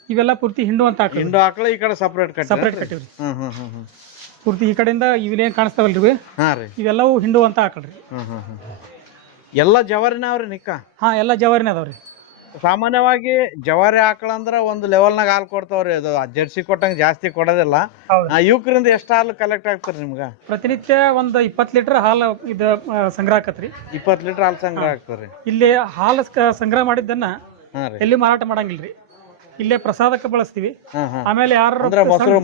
ಇವೆಲ್ಲ ಪೂರ್ತಿ ಹಿಂಡುವಂತ ಆಕಳ. ಹಿಂಡು ಆಕಳ ಈ ಕಡೆ ಸಪ್ರೇಟ್ ಕಟ್ಟಿವ್ರಿ. ಪೂರ್ತಿ ಈ ಕಡೆಯಿಂದ ಇವೇನ್ ಕಾಣಿಸ್ತಾವಲ್ರಿ ಇವೆಲ್ಲವೂ ಹಿಂಡುವಂತ ಆಕಳ್ರಿ. ಎಲ್ಲ ಜವಾರಿನ ಅವ್ರಿ ನಿಕ್ಕ? ಎಲ್ಲ ಜವಾರಿನ ಅದಾವ್ರಿ. ಸಾಮಾನ್ಯವಾಗಿ ಜವಾರಿ ಆಕಳ ಅಂದ್ರ ಒಂದು ಲೆವೆಲ್ನಾಗ ಹಾಲು ಕೊಡ್ತಾವ್ರಿ, ಅದು ಜರ್ಸಿ ಕೊಟ್ಟಂಗ ಜಾಸ್ತಿ ಕೊಡೋದಿಲ್ಲ. ಯುವಕರಿಂದ ಎಷ್ಟು ಹಾಲು ಕಲೆಕ್ಟ್ ಆಗ್ತಾರ ನಿಮ್ಗ? ಪ್ರತಿನಿತ್ಯ ಒಂದು 20 ಲೀಟರ್ ಹಾಲು ಇದು ಸಂಗ್ರಹ ಆಕತ್ರಿ. 20 ಲೀಟರ್ ಹಾಲು ಸಂಗ್ರಹ ಆಗ್ತಾವ್ರಿ. ಇಲ್ಲಿ ಹಾಲು ಸಂಗ್ರಹ ಮಾಡಿದ್ದನ್ನ ಎಲ್ಲಿ ಮಾರಾಟ ಮಾಡಂಗಿಲ್ರಿ, ಇಲ್ಲೇ ಪ್ರಸಾದಕ್ಕೆ ಬಳಸ್ತೀವಿ. ಆಮೇಲೆ ಯಾರ ಮೊಸರು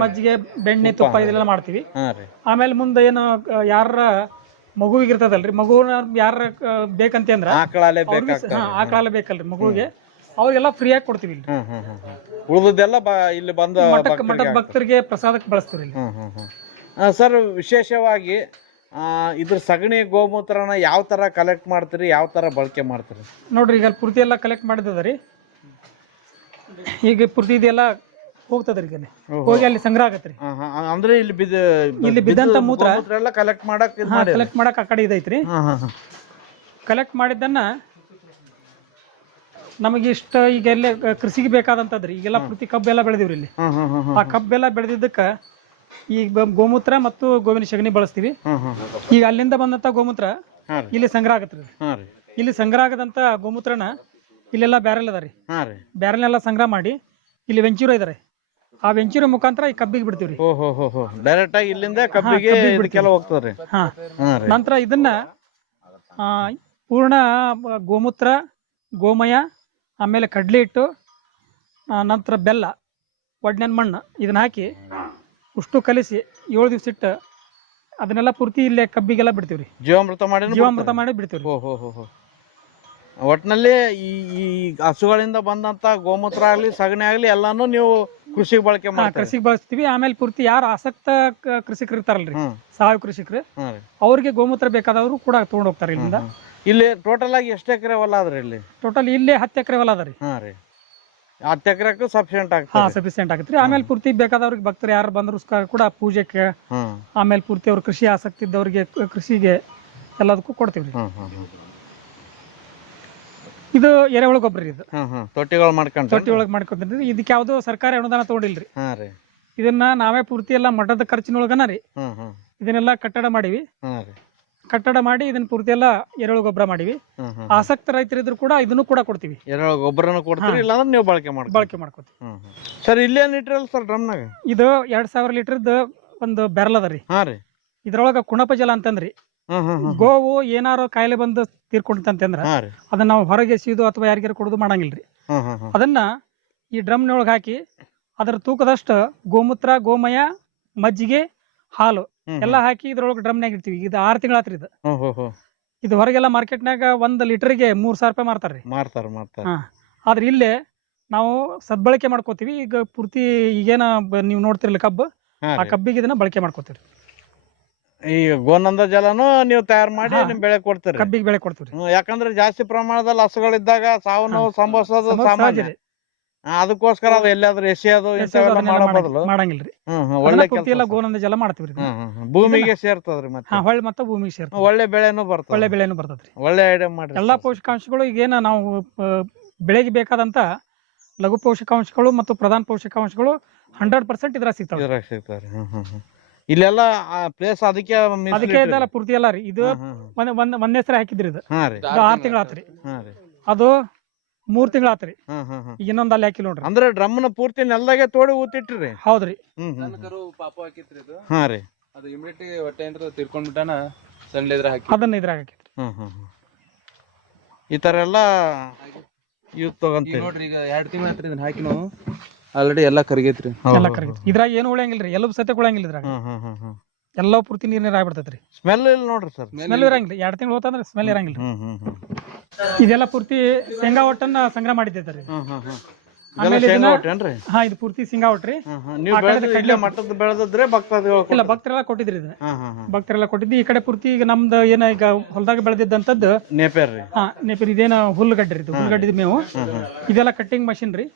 ಮಜ್ಜಿಗೆ ಬೆಣ್ಣೆ ತುಪ್ಪ ಇದೆಲ್ಲ ಮಾಡ್ತೀವಿ. ಆಮೇಲೆ ಮುಂದೆ ಏನು ಯಾರ ಮಗುವಿಗೆ ಇರ್ತದಲ್ರಿ, ಮಗುನ ಯಾರ ಬೇಕಂತ ಅಂದ್ರ ಆಕಳಾಲೆ ಬೇಕಲ್ರಿ ಮಗುವಿಗೆ, ಅವ್ರಿಗೆಲ್ಲ ಫ್ರೀ ಆಗಿ ಕೊಡ್ತೀವಿ. ಇಲ್ಲಿ ಉಳಿದೆಲ್ಲ ಇಲ್ಲಿ ಬಂದ ಮಠದ ಭಕ್ತರಿಗೆ ಪ್ರಸಾದಕ್ಕೆ ಬಳಸ್ತೀವಿ. ಸರ್, ವಿಶೇಷವಾಗಿ ಇದ್ರ ಸಗಣಿ ಗೋಮೂತ್ರನ ಯಾವ ತರ ಕಲೆಕ್ಟ್ ಮಾಡ್ತೀರಿ, ಯಾವ ತರ ಬಳಕೆ ಮಾಡ್ತೀರಿ? ನೋಡ್ರಿ, ಈಗ ಪೂರ್ತಿ ಎಲ್ಲ ಕಲೆಕ್ಟ್ ಮಾಡಿದರಿ, ಈಗ ಪೂರ್ತಿ ಇದೆಲ್ಲ ಹೋಗ್ತದ್ರಿ, ಈಗ ಹೋಗಿ ಅಲ್ಲಿ ಸಂಗ್ರಹ ಆಗತ್ರಿ. ಅಂದ್ರೆ ಇಲ್ಲಿ ಬಿದ್ದಂತ ಮೂತ್ರ ಎಲ್ಲ ಕಲೆಕ್ಟ್ ಮಾಡಕ್ ಆ ಕಡೆ ಇದೈತ್ರಿ. ಕಲೆಕ್ಟ್ ಮಾಡಿದ್ದನ್ನ ನಮಗೆ ಇಷ್ಟ ಈಗ ಎಲ್ಲೇ ಕೃಷಿಗೆ ಬೇಕಾದಂತದ್ರಿ. ಈಗೆಲ್ಲ ಪೂರ್ತಿ ಕಬ್ಬೆಲ್ಲ ಬೆಳೆದಿವ್ರಿ ಇಲ್ಲಿ. ಆ ಕಬ್ಬೆಲ್ಲ ಬೆಳೆದಿದ್ದಕ್ಕ ಈಗ ಗೋಮೂತ್ರ ಮತ್ತು ಗೋವಿನ ಸಗಣಿ ಬಳಸ್ತೀವಿ. ಈಗ ಅಲ್ಲಿಂದ ಬಂದಂತ ಗೋಮೂತ್ರ ಇಲ್ಲಿ ಸಂಗ್ರಹ ಆಗತ್ರಿ. ಇಲ್ಲಿ ಸಂಗ್ರಹ ಆಗದಂತ ಗೋಮೂತ್ರನ ಇಲ್ಲೆಲ್ಲ ಬ್ಯಾರೆಲ್ ಅದ ರೀ, ಬ್ಯಾರೆಲ್ನೆಲ್ಲ ಸಂಗ್ರಹ ಮಾಡಿ ಇಲ್ಲಿ ವೆಂಚೂರ ಇದಾರೆ, ಆ ವೆಂಚೂರ ಮುಖಾಂತರ ಈ ಕಬ್ಬಿಗೆ ಬಿಡ್ತೀವ್ರಿ. ಡೈರೆಕ್ಟ್ ಆಗಿ ಇಲ್ಲಿಂದ ಕಬ್ಬಿಗೆ ಹೋಗ್ತದ್ರಿ. ನಂತರ ಇದನ್ನ ಪೂರ್ಣ ಗೋಮೂತ್ರ, ಗೋಮಯ, ಆಮೇಲೆ ಕಡ್ಲೆ ಹಿಟ್ಟು, ನಂತರ ಬೆಲ್ಲ, ಒಡ್ನೆನ್ ಮಣ್ಣು ಇದನ್ನ ಹಾಕಿ ಉಷ್ಟು ಕಲಿಸಿ 7 ದಿವಸ ಇಟ್ಟು ಅದನ್ನೆಲ್ಲ ಪೂರ್ತಿ ಇಲ್ಲೇ ಕಬ್ಬಿಗೆಲ್ಲ ಬಿಡ್ತೀವ್ರಿ. ಜೀವಾಮೃತ ಮಾಡಿ ಬಿಡ್ತೀವ್ರಿ. ಒಟ್ನಲ್ಲಿ ಈ ಹಸುಗಳಿಂದ ಬಂದಂತ ಗೋಮೂತ್ರ ಆಗ್ಲಿ ಸಗಣಿ ಆಗ್ಲಿ ಎಲ್ಲಾನು ನೀವು ಕೃಷಿಗೆ ಬಳಸ್ತೀವಿ. ಆಮೇಲೆ ಪೂರ್ತಿ ಯಾರು ಆಸಕ್ತ ಕೃಷಿಕರು ಇರ್ತಾರಲ್ರಿ, ಸಾವಯವ ಕೃಷಿಕರು, ಅವ್ರಿಗೆ ಗೋಮೂತ್ರ ಬೇಕಾದವರು ಕೂಡ ತಗೊಂಡ್ ಹೋಗ್ತಾರೆ ಇಲ್ಲಿಂದ. ಇಲ್ಲಿ ಟೋಟಲ್ ಆಗಿ ಎಷ್ಟು ಎಕರೆ ಹೊಲ ಅದ್ರಿ? ಇಲ್ಲಿ ಟೋಟಲ್ ಇಲ್ಲೇ 10 ಎಕರೆ ಹೊಲ ಅದ ರೀ. 10 ಎಕರೆಗೂ ಸಫಿಶಿಯಂಟ್ ಆಗತ್ರಿ. ಆಮೇಲೆ ಪೂರ್ತಿ ಬೇಕಾದವ್ರಿಗೆ ಭಕ್ತರು ಯಾರು ಬಂದ್ರು ಕೂಡ ಪೂಜೆಗೆ, ಆಮೇಲೆ ಪೂರ್ತಿ ಅವ್ರ ಕೃಷಿ ಆಸಕ್ತಿ ಇದ್ದವ್ರಿಗೆ ಕೃಷಿಗೆ ಎಲ್ಲದಕ್ಕೂ ಕೊಡ್ತೀವ್ರಿ. ಇದು ಎರೆಹುಳ ಗೊಬ್ಬರ ರೀ. ಇದು ತೊಟ್ಟಿ ಒಳಗೆ ಮಾಡ್ಕೊಂಡ್ರಿ. ಇದಕ್ಕೆ ಯಾವ್ದು ಸರ್ಕಾರಿ ಅನುದಾನ ತಗೊಂಡಿಲ್ರಿ. ಇದನ್ನ ನಾವೇ ಪೂರ್ತಿ ಎಲ್ಲ ಮಠದ ಖರ್ಚಿನೊಳಗನ ರೀ ಇದನ್ನೆಲ್ಲ ಕಟ್ಟಡ ಮಾಡಿವಿ. ಕಟ್ಟಡ ಮಾಡಿ ಇದನ್ನ ಪೂರ್ತಿ ಎಲ್ಲ ಎರೆಹುಳ ಗೊಬ್ಬರ ಮಾಡಿವಿ. ಆಸಕ್ತ ರೈತರಿದ್ರು ಕೂಡ ಇದನ್ನು ಕೂಡ ಕೊಡ್ತೀವಿ. ಎರೆಹುಳ ಗೊಬ್ಬರನ ಕೊಡ್ತೀವಿ, ಇಲ್ಲ ಅಂದ್ರೆ ನೀವು ಬಳಕೆ ಮಾಡ್ಕೊತೀವಿ. ಸರ್, ಇಲ್ಲೇನ್ ಇಟ್ರಲ್ಲ ಸರ್ ಡ್ರಮ್ನಾಗ? ಇದು 2000 ಲೀಟರ್ದ ಒಂದು ಬ್ಯಾರಲ್ ಅದ ರೀ. ಇದ್ರೊಳಗ ಕುಣಪ ಜಲ ಅಂತಂದ್ರಿ. ಗೋವು ಏನಾರು ಕಾಯಿಲೆ ಬಂದು ತೀರ್ಕೊಂಡಂತಂದ್ರ ಅದನ್ನ ನಾವು ಹೊರಗೆ ಎಸೆಯುದು ಅಥವಾ ಯಾರಿಗಾರು ಕೊಡುದು ಮಾಡಂಗಿಲ್ರಿ. ಅದನ್ನ ಈ ಡ್ರಮ್ನೊಳಗೆ ಹಾಕಿ ಅದರ ತೂಕದಷ್ಟು ಗೋಮೂತ್ರ, ಗೋಮಯ, ಮಜ್ಜಿಗೆ, ಹಾಲು ಎಲ್ಲ ಹಾಕಿ ಇದ್ರೊಳಗೆ ಡ್ರಮ್ನಾಗ ಇಡ್ತೀವಿ. ಇದು 6 ತಿಂಗಳ ಆತ್ರಿ. ಇದು ಹೊರಗೆಲ್ಲ ಮಾರ್ಕೆಟ್ನಾಗ 1 ಲೀಟರ್ಗೆ 3000 ರೂಪಾಯಿ ಮಾರ್ತಾರ್ರಿ. ಆದ್ರೆ ಇಲ್ಲೇ ನಾವು ಸದ್ಬಳಕೆ ಮಾಡ್ಕೋತೀವಿ. ಈಗ ಪೂರ್ತಿ ಈಗೇನ ನೀವು ನೋಡ್ತಿರ್ಲಿ ಕಬ್ಬು, ಆ ಕಬ್ಬಿಗೆ ಇದನ್ನ ಬಳಕೆ ಮಾಡ್ಕೋತೀವಿ. ಈ ಗೋನಂದ ಜಲನು ನೀವು ತಯಾರು ಮಾಡಿ ನಿಮ್ ಬೆಳೆ ಕೊಡ್ತೀರಿ? ಕಬ್ಬಿಗೆ ಬೆಳೆ ಕೊಡ್ತೀವಿ. ಯಾಕಂದ್ರೆ ಜಾಸ್ತಿ ಪ್ರಮಾಣದಲ್ಲಿ ಹಸುಗಳಿದ್ದಾಗ ಸಾವು ನೋವು ಸಂಭವಿಸೋದು ಸಾಮಾನ್ಯ. ಅದಕ್ಕೋಸ್ಕರ ಅದು ಎಲ್ಲಾದ್ರೂ ಎಸೆಯೋದು ಮಾಡೋ ಬದಲು ಮಾಡಂಗಿಲ್ರಿ. ಒಳ್ಳೆ ಕೆಲಸ ಗೋನಂದ ಜಲ ಮಾಡ್ತೀವಿ. ಭೂಮಿಗೆ ಸೇರ್ತದ್ರಿ, ಮತ್ತೆ ಭೂಮಿಗೆ ಸೇರ್ತದೆ. ಒಳ್ಳೆ ಬೆಳೆನೂ ಬರ್ತದ್ರಿ. ಒಳ್ಳೆ ಐಡಿಯಾ ಮಾಡ್ರಿ. ಎಲ್ಲಾ ಪೋಷಕಾಂಶಗಳು ಈಗೇನ ನಾವು ಬೆಳೆಗೆ ಬೇಕಾದಂತ ಲಘು ಪೋಷಕಾಂಶಗಳು ಮತ್ತು ಪ್ರಧಾನ ಪೋಷಕಾಂಶಗಳು 100% ಇದ್ರಾಗ ಸಿಗ್ತಾವ್ರಿ. ಇಲ್ಲೆಲ್ಲ ಪ್ಲೇಸ್ ಅದಕ್ಕೆ ಇದೆಲ್ಲ ಪೂರ್ತಿ ಎಲ್ಲ ರೀ. ಇದು ಒಂದೇ ಹೆಸರು ಹಾಕಿದ್ರಿ. ಇದು 6 ತಿಂಗಳ ಆತ್ರಿ. ಅದು 3 ತಿಂಗಳ ಆತ್ರಿ. ಈಗ ಇನ್ನೊಂದ್ ಅಲ್ಲಿ ಹಾಕಿ ನೋಡ್ರಿ. ಅಂದ್ರೆ ಡ್ರಮ್ನ ಪೂರ್ತಿ ನೆಲದಾಗೆ ತೋಡಿ ಊತಿಟ್ರಿ? ಹೌದ್ರಿ. ಹಾ ರೀ. ಅದು ಇಮಿಡಿಯೇಟ್ ಹೊಟ್ಟೆ ಅಂತ ತಿರ್ಕೊಂಡ್ಬಿಟ್ಟಾನ, ಸಣ್ಣ ಇದ್ರಾಗ ಹಾಕಿ ಅದನ್ನ ಇದ್ರಾಗ ಹಾಕಿದ್ರಿ. ಈ ತರ ಎಲ್ಲ ಯೂಸ್ ತಗೊಂತೀವಿ. ನೋಡ್ರಿ ಈಗ 2 ತಿಂಗಳ ಹತ್ರ ಇದನ್ನ ಹಾಕಿ ನಾವು ಆಲ್ರೆಡಿ ಎಲ್ಲ ಕರಗೈತ್ರಿ. ಎಲ್ಲ ಕರಗೈತಿ. ಇದ್ರಾಗ ಏನು ಉಳಿಯಂಗಿಲ್ರಿ, ಎಲ್ಲೂ ಸತ್ಯ ಉಳಿಯಂಗಿಲ್ಲ ಇದ್ರಾಗ. ಎಲ್ಲ ಪೂರ್ತಿ ನೀರ್ ಆಗ್ಬಿಡ್ತೈತ್ರಿ. ಸ್ಮೆಲ್ ಇಲ್ಲ ನೋಡ್ರಿ ಸರ್. ಸ್ಮೆಲ್ ಇರಂಗಿಲ್ಲ. 2 ತಿಂಗಳು ಹೋತಂದ್ರೆ ಸ್ಮೆಲ್ ಇರಂಗಿಲ್ಲ. ಇದೆಲ್ಲ ಪೂರ್ತಿ ಶೇಂಗಾ ಒಟ್ಟನ್ನ ಸಂಗ್ರಹ ಮಾಡಿದ್ದೈತ್ರಿ. ಆಮೇಲೆ ಹಾ, ಇದು ಪೂರ್ತಿ ಶೇಂಗಾ ಒಟ್ರಿ. ನೀವು ಮಟ್ಟದ ಬೆಳೆದ್ರೆ ಇಲ್ಲ, ಭಕ್ತರೆಲ್ಲ ಕೊಟ್ಟಿದ್ರಿ ಇದು. ಭಕ್ತರೆಲ್ಲ ಕೊಟ್ಟಿದ್ದು. ಈ ಕಡೆ ಪೂರ್ತಿ ಈಗ ನಮ್ದು ಏನ ಈಗ ಹೊಲದಾಗ ಬೆಳೆದಿದ್ದಂತದ್ದು ನೇಪೇರ್ ರೀ. ಹಾ, ನೇಪೇರ್. ಇದೇನ ಹುಲ್ಲುಗಡ್ಡೆ ಇದು, ಹುಲ್ಲುಗಡ್ಡಿದ ಮೇವು. ಇದೆಲ್ಲ ಕಟ್ಟಿಂಗ್ ಮಷಿನ್ ರೀ.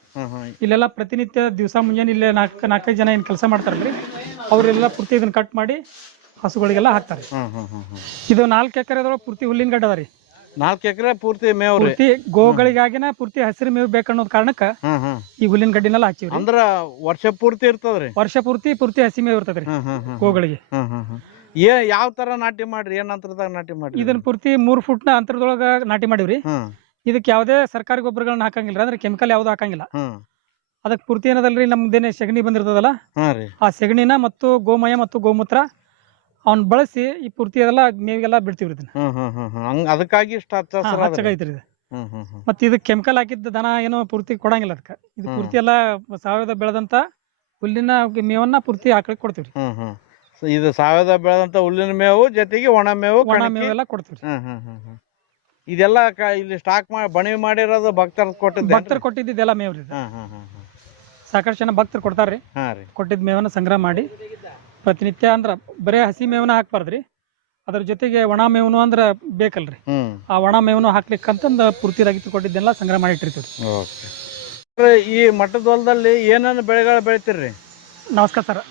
ಇಲ್ಲೆಲ್ಲ ಪ್ರತಿನಿತ್ಯ ದಿವಸ ಮುಂಜಾನೆ ಇಲ್ಲೇ 4-5 ಜನ ಏನ್ ಕೆಲಸ ಮಾಡ್ತಾರಲ್ರಿ, ಅವರೆಲ್ಲ ಪೂರ್ತಿ ಇದನ್ನ ಕಟ್ ಮಾಡಿ ಹಸುಗಳಿಗೆಲ್ಲ ಹಾಕ್ತಾರೆ. ಇದು 4 ಎಕರೆದೊಳಗೆ ಪೂರ್ತಿ ಹುಲ್ಲಿನ ಗಡ್ಡೆ ಅದ ರೀ. 4 ಎಕರೆ ಪೂರ್ತಿ ಮೇವು ರೀ. ಪೂರ್ತಿ ಗೋಗಳಿಗಾಗಿನ ಪೂರ್ತಿ ಹಸಿರು ಮೇವು ಬೇಕನ್ನೋದ್ ಕಾರಣಕ್ಕ ಈ ಹುಲ್ಲಿನ ಗಡ್ಡಿನೆಲ್ಲ ಹಚ್ಚಿವ್ರಿ. ಅಂದ್ರ ವರ್ಷ ಪೂರ್ತಿ ಇರ್ತದ್ರಿ. ವರ್ಷ ಪೂರ್ತಿ ಹಸಿ ಮೇವು ಇರ್ತದ್ರಿ ಗೋಗಳಿಗೆ. ಯಾವ ತರ ನಾಟಿ ಮಾಡ್ರಿ? ಏನ್ ಅಂತರದಾಗ ನಾಟಿ ಮಾಡ್ರಿ? ಇದನ್ನ ಪೂರ್ತಿ 3 ಫುಟ್ ಅಂತರದೊಳಗ ನಾಟಿ ಮಾಡಿವ್ರಿ. ಇದಕ್ಕೆ ಯಾವುದೇ ಸರ್ಕಾರಿ ಗೊಬ್ಬರಗಳನ್ನ ಹಾಕಂಗಿಲ್ಲ, ಅಂದ್ರೆ ಕೆಮಿಕಲ್ ಯಾವ್ದು ಹಾಕಂಗಿಲ್ಲ. ಅದಕ್ಕೆ ಪೂರ್ತಿ ಏನದಲ್ರಿ, ನಮ್ದೇನೆ ಸೆಗಣಿ ಬಂದಿರ್ತದಲ್ಲ, ಆ ಸೆಗಣಿನ ಮತ್ತು ಗೋಮಯ ಮತ್ತು ಗೋಮೂತ್ರ ಅವ್ನ ಬಳಸಿ ಈ ಪೂರ್ತಿ ಅದೆಲ್ಲ ಮೇವಿಗೆಲ್ಲ ಬಿಡ್ತೀವ್ರಿ ಇದನ್ನ. ಅದಕ್ಕಾಗಿ ಹಚ್ಚಗೈತ್ರಿ ಇದು. ಮತ್ತೆ ಇದು ಕೆಮಿಕಲ್ ಹಾಕಿದ್ದ ದನ ಏನೋ ಪೂರ್ತಿ ಕೊಡಂಗಿಲ್ಲ ಅದಕ್ಕೆ. ಇದು ಪೂರ್ತಿ ಎಲ್ಲ ಸಾವಯವ ಬೆಳೆದಂತ ಹುಲ್ಲಿನ ಮೇವನ್ನ ಪೂರ್ತಿ ಆಕಳಿಗೆ ಕೊಡ್ತೀವ್ರಿ. ಇದು ಸಾವಯವ ಬೆಳೆದಂತ ಹುಲ್ಲಿನ ಮೇವು ಜೊತೆಗೆ ಒಣ ಮೇವು ಮೇವೆಲ್ಲ ಕೊಡ್ತೀವ್ರಿ. ಇದೆಲ್ಲ ಇಲ್ಲಿ ಸ್ಟಾಕ್ ಮಾಡಿ ಬಣಿ ಮಾಡಿರೋದು ಭಕ್ತರು ಕೊಟ್ಟಿದ್ದೆಲ್ಲ ಮೇವ್ರಿ. ಸಾಕಷ್ಟು ಜನ ಭಕ್ತರು ಕೊಡ್ತಾರ್ರಿ. ಕೊಟ್ಟಿದ್ದ ಮೇವನ್ನ ಸಂಗ್ರಹ ಮಾಡಿ ಪ್ರತಿನಿತ್ಯ ಅಂದ್ರ ಬರೇ ಹಸಿ ಮೇವನ ಹಾಕ್ಬಾರ್ದ್ರಿ, ಅದ್ರ ಜೊತೆಗೆ ಒಣ ಮೇವನು ಅಂದ್ರ ಬೇಕಲ್ರಿ. ಆ ಒಣ ಮೇವನು ಹಾಕ್ಲಿಕ್ಕಂತಂದ ಪೂರ್ತಿ ರೈತರು ಕೊಟ್ಟಿದ್ದೆಲ್ಲ ಸಂಗ್ರಹ ಮಾಡಿ ಇಟ್ಟಿರ್ತೀವಿ. ಈ ಮಠದ ಹೊಲದಲ್ಲಿ ಏನೇನು ಬೆಳೆಗಳು ಬೆಳಿತೀರಿ? ನಮಸ್ಕಾರ ಸರ್.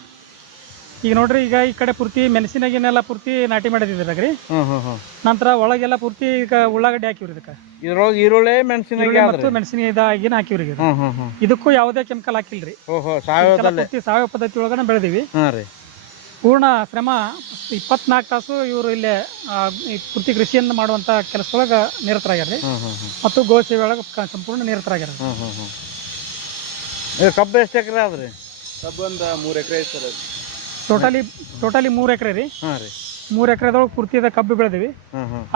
ಈಗ ನೋಡ್ರಿ, ಈಗ ಈ ಕಡೆ ಪೂರ್ತಿ ಮೆಣಸಿನಾಗಿನೆಲ್ಲ ಪೂರ್ತಿ ನಾಟಿ ಮಾಡಿದ್ರಾಗ್ರಿ. ನಂತರ ಒಳಗೆಲ್ಲ ಪೂರ್ತಿ ಈಗ ಉಳ್ಳಾಗಡ್ಡಿ ಹಾಕಿವ್ರಿ. ಇದಕ್ಕೆ ಈರುಳ್ಳಿ ಮೆಣಸಿನ ಹಾಕಿವ್ರಿ. ಇದಕ್ಕೂ ಯಾವುದೇ ಕೆಮಿಕಲ್ ಹಾಕಿಲ್ರಿ. ಸಾವಯವ ಪದ್ಧತಿ ಒಳಗನ ಬೆಳೆದಿವಿ. ಪೂರ್ಣ ಶ್ರಮ 24 ತಾಸು ಇವರು ಇಲ್ಲೇ ಪೂರ್ತಿ ಕೃಷಿಯನ್ನು ಮಾಡುವಂತ ಕೆಲಸದೊಳಗ ನಿರತರಾಗ್ಯಾರ್ರಿ. ಮತ್ತು ಗೋ ಸೇವೆ ಒಳಗ ಸಂಪೂರ್ಣ ನಿರತರಾಗ್ಯಾರ. ಕಬ್ಬು ಎಷ್ಟು ಎಕರೆ ಆದ್ರಿ? ಕಬ್ಬು ಒಂದು 3 ಎಕರೆ ಐತಿ ಸರ್. ಟೋಟಲಿ 3 ಎಕರೆ ರೀ. 3 ಎಕರೆದೊಳಗೆ ಪೂರ್ತಿ ಕಬ್ಬು ಬೆಳೆದಿವಿ.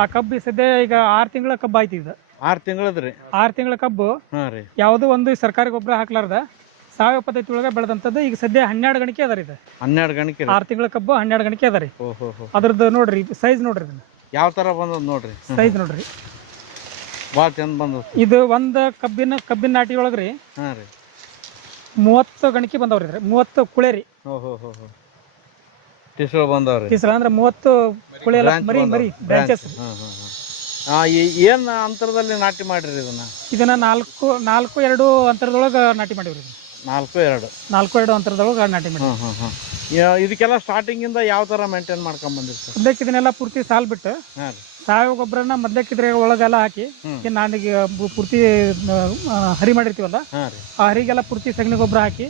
ಆ ಕಬ್ಬು ಸದ್ಯ ಈಗ 6 ತಿಂಗಳ ಕಬ್ಬು ಆಯ್ತು. ಇದು 6 ತಿಂಗಳದ್ರಿ. 6 ತಿಂಗಳ ಕಬ್ಬು ಯಾವುದೋ ಒಂದು ಸರ್ಕಾರಿ ಗೊಬ್ಬರ ಹಾಕ್ಲಾರ್ದ ಸಾವಯವ ಪದ್ಧತಿ ಒಳಗ ಬೆಳೆದಂತದ್ದು. ಈಗ ಸದ್ಯ 12 ಗಣಿಕೆ ಅದ ರೀ. 12 ಗಣಿಕೆ 6 ತಿಂಗಳ ಕಬ್ಬು 12 ಗಣಿಕೆ ಅದ ರೀ. ಅದ್ರದ್ದು ನೋಡ್ರಿ ಸೈಜ್ ನೋಡ್ರಿ, ಯಾವ ತರ ಬಂದದ ನೋಡ್ರಿ. ಸೈಜ್ ನೋಡ್ರಿ, ಭಾಳ ಚಂದ ಬಂದದ. ಇದು ಒಂದು ಕಬ್ಬಿನ ನಾಟಿ ಒಳಗ್ರಿ 30 ಗಣಿಕೆ ಬಂದವ್ರಿ. 30 ಕುಳೆ ರೀ. ಟಿಸಲ್ ಬಂದವ್ರಿ. ಟಿಸಲ್ ಅಂದ್ರೆ 30 ಕುಳೆ ಮರಿ ಬ್ರಾಂಚಸ್. ಏನ್ ಅಂತರದಲ್ಲಿ ನಾಟಿ ಮಾಡಿರಿ ಇದನ್ನ 4-2 ಅಂತರದೊಳಗ ನಾಟಿ ಮಾಡಿವ್ರಿ. 4-2 ಅಂತರದೊಳಗ ನಾಟಿ ಮಾಡಿ. ಇದಕ್ಕೆಲ್ಲ ಸ್ಟಾರ್ಟಿಂಗ್ ಇಂದ ಯಾವ ತರ ಮೇಂಟೈನ್ ಮಾಡ್ಕೊಂಡ್ ಬಂದಿರ್ತಾರೆ? ಮೊದ್ಲಕ್ಕೆ ಇದನ್ನೆಲ್ಲ ಪೂರ್ತಿ ಸಾಲ್ ಬಿಟ್ಟು ಸಾವಯವ ಗೊಬ್ಬರನ ಮೊದ್ಲಕ್ಕಿದ್ರೆ ಒಳಗೆಲ್ಲ ಹಾಕಿ, ನಾನೀಗ ಪೂರ್ತಿ ಹರಿ ಮಾಡಿರ್ತೀವಲ್ಲ, ಆ ಹರಿಗೆಲ್ಲ ಪೂರ್ತಿ ಸಗಣಿ ಗೊಬ್ಬರ ಹಾಕಿ,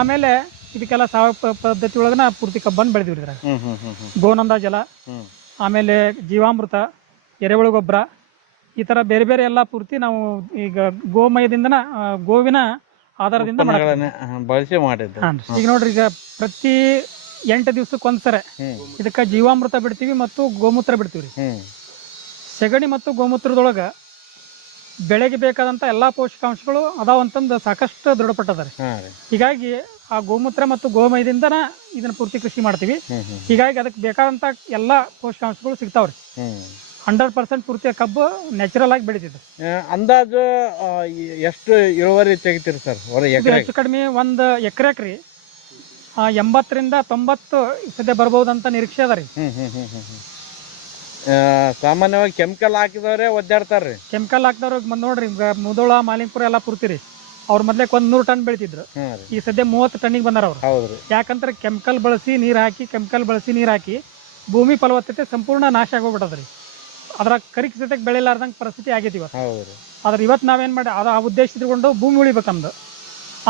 ಆಮೇಲೆ ಇದಕ್ಕೆಲ್ಲ ಸಾವಯವ ಪದ್ಧತಿ ಒಳಗನ ಪೂರ್ತಿ ಕಬ್ಬನ್ನು ಬೆಳೆದಿವ್ರಿ. ಇದ್ರಾಗ ಗೋನಂದ ಜಲ, ಆಮೇಲೆ ಜೀವಾಮೃತ, ಎರೆಹುಳು ಗೊಬ್ಬರ, ಈ ತರ ಬೇರೆ ಬೇರೆ ಎಲ್ಲ ಪೂರ್ತಿ ನಾವು ಈಗ ಗೋಮಯದಿಂದನ ಗೋವಿನ ಆಧಾರದಿಂದ ಬಳಸಿ ಮಾಡಿದ್ದು. ಈಗ ನೋಡ್ರಿ, ಈಗ ಪ್ರತಿ 8 ದಿವಸಕ್ಕೊಂದ್ಸರಿ ಇದಕ್ಕೆ ಜೀವಾಮೃತ ಬಿಡ್ತೀವಿ ಮತ್ತು ಗೋಮೂತ್ರ ಬಿಡ್ತೀವ್ರಿ. ಸೆಗಣಿ ಮತ್ತು ಗೋಮೂತ್ರದೊಳಗ ಬೆಳೆಗೆ ಬೇಕಾದಂತ ಎಲ್ಲಾ ಪೋಷಕಾಂಶಗಳು ಅದಾವಂತಂದು ಸಾಕಷ್ಟು ದೃಢಪಟ್ಟದಾರೆ. ಹೀಗಾಗಿ ಆ ಗೋಮೂತ್ರ ಮತ್ತು ಗೋಮಯದಿಂದನ ಇದನ್ನ ಪೂರ್ತಿ ಕೃಷಿ ಮಾಡ್ತೀವಿ. ಹೀಗಾಗಿ ಅದಕ್ಕೆ ಬೇಕಾದಂತ ಎಲ್ಲಾ ಪೋಷಕಾಂಶಗಳು ಸಿಗ್ತಾವ್ರಿ. 100% ಪೂರ್ತಿ ಕಬ್ಬು ನ್ಯಾಚುರಲ್ ಆಗಿ ಬೆಳಿತಿದ್ರು. ಅಂದಾಜು ಎಷ್ಟು ಇಳುವರಿ ತೆಗಿತೀರಿ ಸರ್? ಹೆಚ್ಚು ಕಡಿಮೆ ಒಂದು ಎಕರೆಕ್ರಿ 80 ರಿಂದ 90 ಸದ್ಯ ಬರ್ಬಹುದಂತ ನಿರೀಕ್ಷೆ ಅದ ರೀ. ಸಾಮಾನ್ಯವಾಗಿ ಕೆಮಿಕಲ್ ಹಾಕಿದವ್ರೆ ಒದ್ದಾಡ್ತಾರ್ರಿ. ಕೆಮಿಕಲ್ ಹಾಕಿದವ್ರು ನೋಡ್ರಿ, ಮುದೋಳ, ಮಾಲಿಂಗ್ಪುರ ಎಲ್ಲ ಪೂರ್ತಿ ರೀ. ಅವ್ರ ಮೊದ್ಲೇ 100 ಟನ್ ಬೆಳಿತಿದ್ರು. ಈ ಸದ್ಯ 30 ಟನ್ನಿಗೆ ಬಂದಾರ ಅವ್ರು. ಯಾಕಂದ್ರೆ ಕೆಮಿಕಲ್ ಬಳಸಿ ನೀರ್ ಹಾಕಿ ಭೂಮಿ ಫಲವತ್ತತೆ ಸಂಪೂರ್ಣ ನಾಶ ಆಗೋಗ್ಬಿಟ್ಟದ್ರಿ. ಅದ್ರ ಕರಿಕ್ ಜೊತೆಗೆ ಬೆಳೆಲಾರ್ದಂಗೆ ಪರಿಸ್ಥಿತಿ ಆಗೈತಿ ಇವತ್ತು. ಆದ್ರೆ ಇವತ್ತು ನಾವೇನ್ ಮಾಡಿ ಆ ಉದ್ದೇಶ ಇಟ್ಕೊಂಡು ಭೂಮಿ ಉಳಿಬೇಕು ನಮ್ದು.